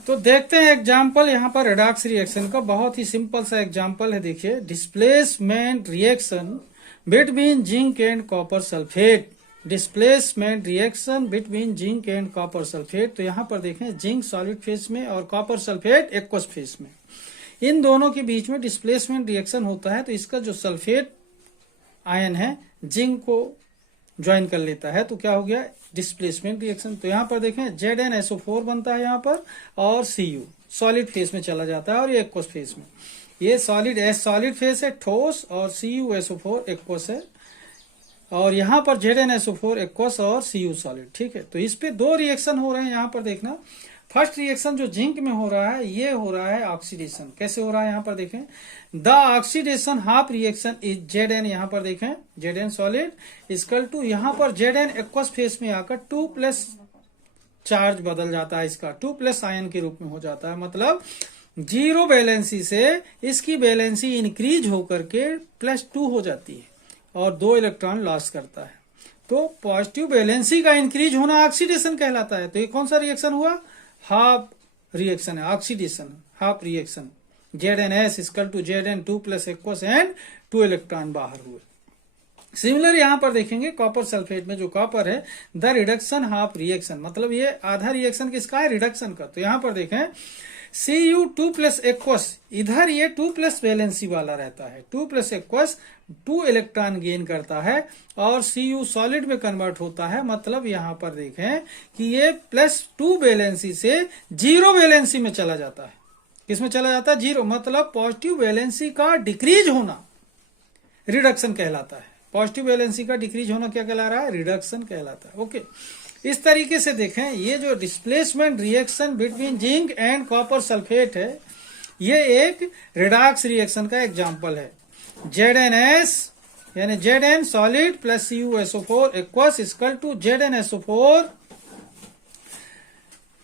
तो देखते हैं example यहाँ पर redox reaction का। बहुत ही simple सा example है, देखिए। Displacement reaction between zinc and copper sulphate. Displacement reaction between zinc and copper sulphate. तो यहाँ पर देखें जिंक सॉलिड फेज में और कॉपर सल्फेट एक्वस फेज में, इन दोनों के बीच में डिस्प्लेसमेंट रिएक्शन होता है। तो इसका जो सल्फेट आयन है जिंक को ज्वाइन कर लेता है, तो क्या हो गया, डिस्प्लेसमेंट रिएक्शन। तो यहाँ पर देखें ZnSO4 बनता है यहाँ पर, और Cu सॉलिड फेज में चला जाता है और ये एक्वस फेज में। ये सॉलिड फेज है ठोस और CuSO4 एक्वस है, और यहाँ पर ZnSO4 एक्वस और Cu सॉलिड। ठीक है, तो इस पे दो रिएक्शन हो रहे हैं यहाँ पर देखना। फर्स्ट रिएक्शन जो जिंक में हो रहा है, ये हो रहा है ऑक्सीडेशन। कैसे हो रहा है यहाँ पर देखें, the oxidation half reaction is Zn, यहाँ पर देखें Zn सॉलिड इक्वल टू, यहाँ पर Zn एक्वस फेज में आकर 2+ चार्ज बदल जाता है, इसका 2+ आयन के रूप में हो जाता है। मतलब जीरो वैलेंसी से इसकी वैलेंसी इंक्रीज होकर के +2 हो जाती है और 2 इलेक्ट्रॉन लॉस करता है। तो पॉजिटिव वैलेंसी का इंक्रीज होना ऑक्सीडेशन कहलाता है। तो ये कौन सा रिएक्शन हुआ, हाफ रिएक्शन है, oxidation half reaction. ZnS equal to Zn 2+ aqueous and 2 electron बाहर हुए। सिमिलर यहाँ पर देखेंगे कॉपर सल्फेट में जो कॉपर है, द रिडक्शन हाफ रिएक्शन, मतलब ये आधा रिएक्शन किसका है, रिडक्शन का। तो यहाँ पर देखें Cu 2+ एक्वस, इधर ये 2+ वैलेंसी वाला रहता है, 2+ एक्वस 2 इलेक्ट्रॉन गेन करता है और Cu सॉलिड में कन्वर्ट होता है। मतलब यहाँ पर देखें कि ये +2 वैलेंसी से 0 वैलेंसी में चला जाता है। किसमें चला जाता है, 0। मतलब पॉजिटिव वैलेंसी का डिक्रीज होना रिडक्शन कहलाता है। पॉजिटिव वैलेंसी का डिक्रीज होना क्या कहला रहा है, रिडक्शन कहलाता है। ओके, इस तरीके से देखें, ये जो displacement reaction between zinc and copper sulphate है, ये एक रेडॉक्स रिएक्शन का एग्जांपल है। ZnS यानी Zn solid plus CuSO4 aqueous equal to ZnSO4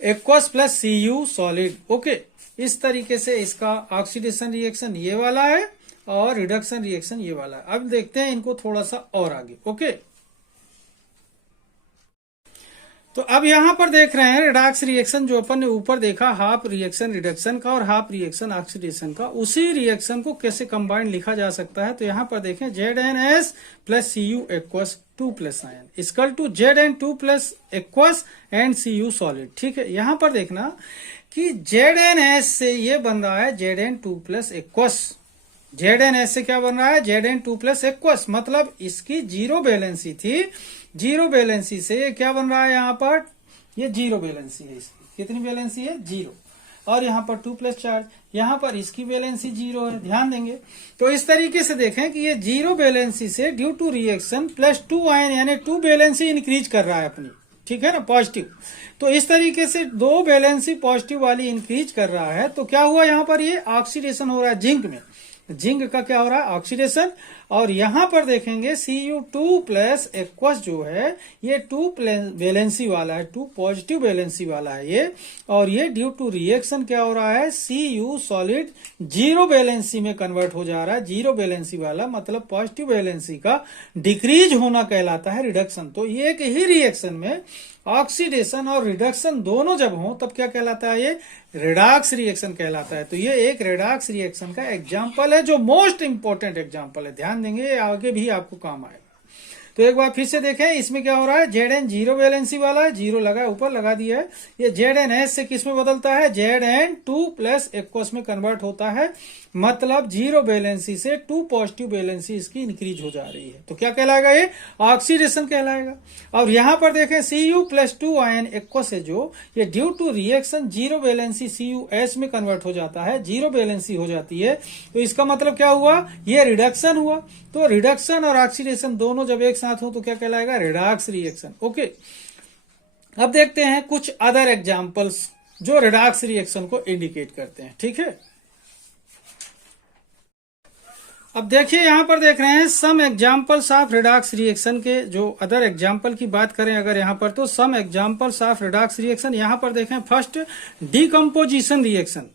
aqueous plus Cu solid. Okay, इस तरीके से इसका ऑक्सीडेशन रिएक्शन ये वाला है और रिडक्शन रिएक्शन ये वाला है। अब देखते हैं इनको थोड़ा सा और आगे। ओके, तो अब यहां पर देख रहे हैं रेडॉक्स रिएक्शन जो अपन ने ऊपर देखा, हाफ रिएक्शन रिडक्शन का और हाफ रिएक्शन ऑक्सीडेशन का, उसी रिएक्शन को कैसे कंबाइंड लिखा जा सकता है। तो यहां पर देखें ZnS plus Cu aqueous 2+ ion equal to Zn 2+ aqueous and Cu solid. ठीक है, यहां पर देखना कि ZnS से ये बन रहा है Zn 2+ एक्वस। ZnS से क्या बन रहा है, Zn 2+ एक्वस। मतलब इसकी 0 वैलेंसी थी, 0 वैलेंसी से ये क्या बन रहा है, यहाँ पर ये 0 वैलेंसी है। इसकी कितनी वैलेंसी है, 0, और यहाँ पर 2+ चार्ज, यहाँ पर इसकी वैलेंसी 0 है। ध्यान देंगे, तो इस तरीके से देखें कि ये 0 वैलेंसी से ड्यू टू रिएक्शन +2 आयन यानी 2 वैलेंसी इंक्रीज कर रहा है अपनी। ठीक है ना, पॉजिटिव। तो इस तरीके से 2 वैलेंसी पॉजिटिव वाली इंक्रीज कर रहा है। तो क्या हुआ, यहाँ पर ये ऑक्सीडेशन हो रहा है जिंक में, जिंक का क्या हो रहा है, ऑक्सीडेशन। और यहां पर देखेंगे Cu2+ एक्वस जो है ये 2 वैलेंसी वाला है, 2 पॉजिटिव वैलेंसी वाला है ये, और ये ड्यू टू रिएक्शन क्या हो रहा है, Cu सॉलिड 0 वैलेंसी में कन्वर्ट हो जा रहा है, 0 वैलेंसी वाला। मतलब पॉजिटिव वैलेंसी का डिक्रीज होना कहलाता है रिडक्शन। तो ये एक ही रिएक्शन में ऑक्सीडेशन और रिडक्शन दोनों जब हो तब क्या कहलाता है, ये रेडॉक्स रिएक्शन कहलाता है। तो ये एक रेडॉक्स रिएक्शन का एग्जांपल है जो मोस्ट इंपोर्टेंट एग्जांपल है। ध्यान देंगे, आगे भी आपको काम आएगा। तो एक बार फिर से देखें, इसमें क्या हो रहा है, Zn जीरो वैलेंसी वाला है, जीरो लगा है, ऊपर लगा दिया है। ये Zn से किस में बदलता है, Zn2 प्लस एक्वस में कन्वर्ट होता है, मतलब जीरो वैलेंसी से 2 पॉजिटिव वैलेंसी इसकी इंक्रीज हो जा रही है। तो क्या कहलाएगा, ये ऑक्सीडेशन कहलाएगा। और यहां पर देखें Cu प्लस 2 आयन एक्वस है जो, ये due to reaction zero valency CuS में कन्वर्ट हो जाता है, जीरो वैलेंसी हो जाती है। तो इसका मतलब क्या हुआ, ये रिडक्शन हुआ। तो रिडक्शन और ऑक्सीडेशन दोनों जब एक साथ हो तो क्या कहलाएगा, रिडॉक्स रिएक्शन। ओके, अब देखते हैं कुछ अदर एग्जांपल्स जो रिडॉक्स रिएक्शन को इंडिकेट करते हैं। ठीक है, अब देखिए यहां पर देख रहे हैं some examples of redox reaction के, जो अदर एग्जांपल की बात करें अगर यहां पर, तो some examples of redox reaction. यहां पर देखें, फर्स्ट डिकम्पोजिशन रिएक्शन।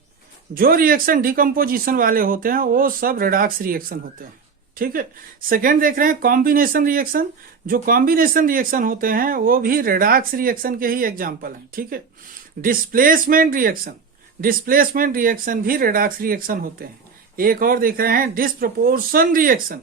जो रिएक्शन डिकम्पोजिशन वाले होते हैं वो सब रिडॉक्स रिएक्शन होते हैं। ठीक है, सेकेंड देख रहे हैं कॉम्बिनेशन रिएक्शन। जो कॉम्बिनेशन रिएक्शन होते हैं वो भी रिडॉक्स रिएक्शन के ही एग्जाम्पल हैं। ठीक है, डिस्प्लेसमेंट रिएक्शन, डिस्प्लेसमेंट रिएक्शन भी रिडॉक्स रिएक्शन होते हैं। एक और देख रहे हैं डिस्प्रपोर्शन रिएक्शन।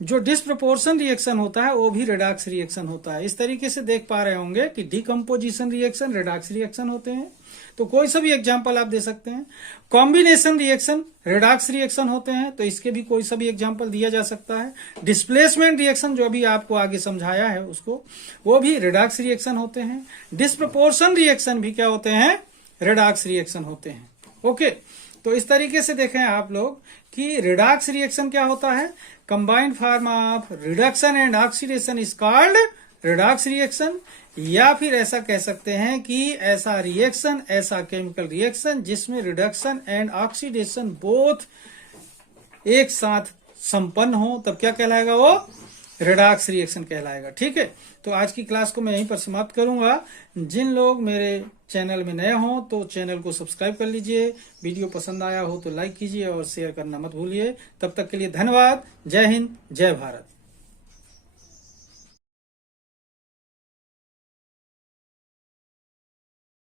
जो डिस्प्रपोर्शन रिएक्शन होता है वो भी रिडॉक्स रिएक्शन होता है। इस तरीके से देख पा रहे होंगे कि डिकम्पोजिशन रिएक्शन रिडॉक्स रिएक्शन होते हैं। तो कोई सा भी एग्जांपल आप दे सकते हैं। कॉम्बिनेशन रिएक्शन रिडॉक्स रिएक्शन होते हैं, तो इसके भी कोई सा भी एग्जांपल दिया जा सकता है। डिस्प्लेसमेंट रिएक्शन जो अभी आपको आगे समझाया है उसको, वो भी रिडॉक्स रिएक्शन होते हैं। डिस्प्रपोर्शन रिएक्शन भी क्या होते हैं, रिडॉक्स रिएक्शन होते हैं। ओके, तो इस तरीके से देखें आप लोग कि रिडॉक्स रिएक्शन क्या होता है, combined form of reduction and oxidation is called redox reaction. या फिर ऐसा कह सकते हैं कि ऐसा रिएक्शन, ऐसा केमिकल रिएक्शन जिसमें रिडक्शन एंड ऑक्सीडेशन बोथ एक साथ संपन्न हो, तब क्या कहलाएगा, वो रिडॉक्स रिएक्शन कहलाएगा। ठीक है, तो आज की क्लास को मैं यहीं पर समाप्त करूंगा। जिन लोग मेरे चैनल में नए हों तो चैनल को सब्सक्राइब कर लीजिए, वीडियो पसंद आया हो तो लाइक कीजिए और शेयर करना मत भूलिए। तब तक के लिए धन्यवाद। जय हिंद, जय भारत।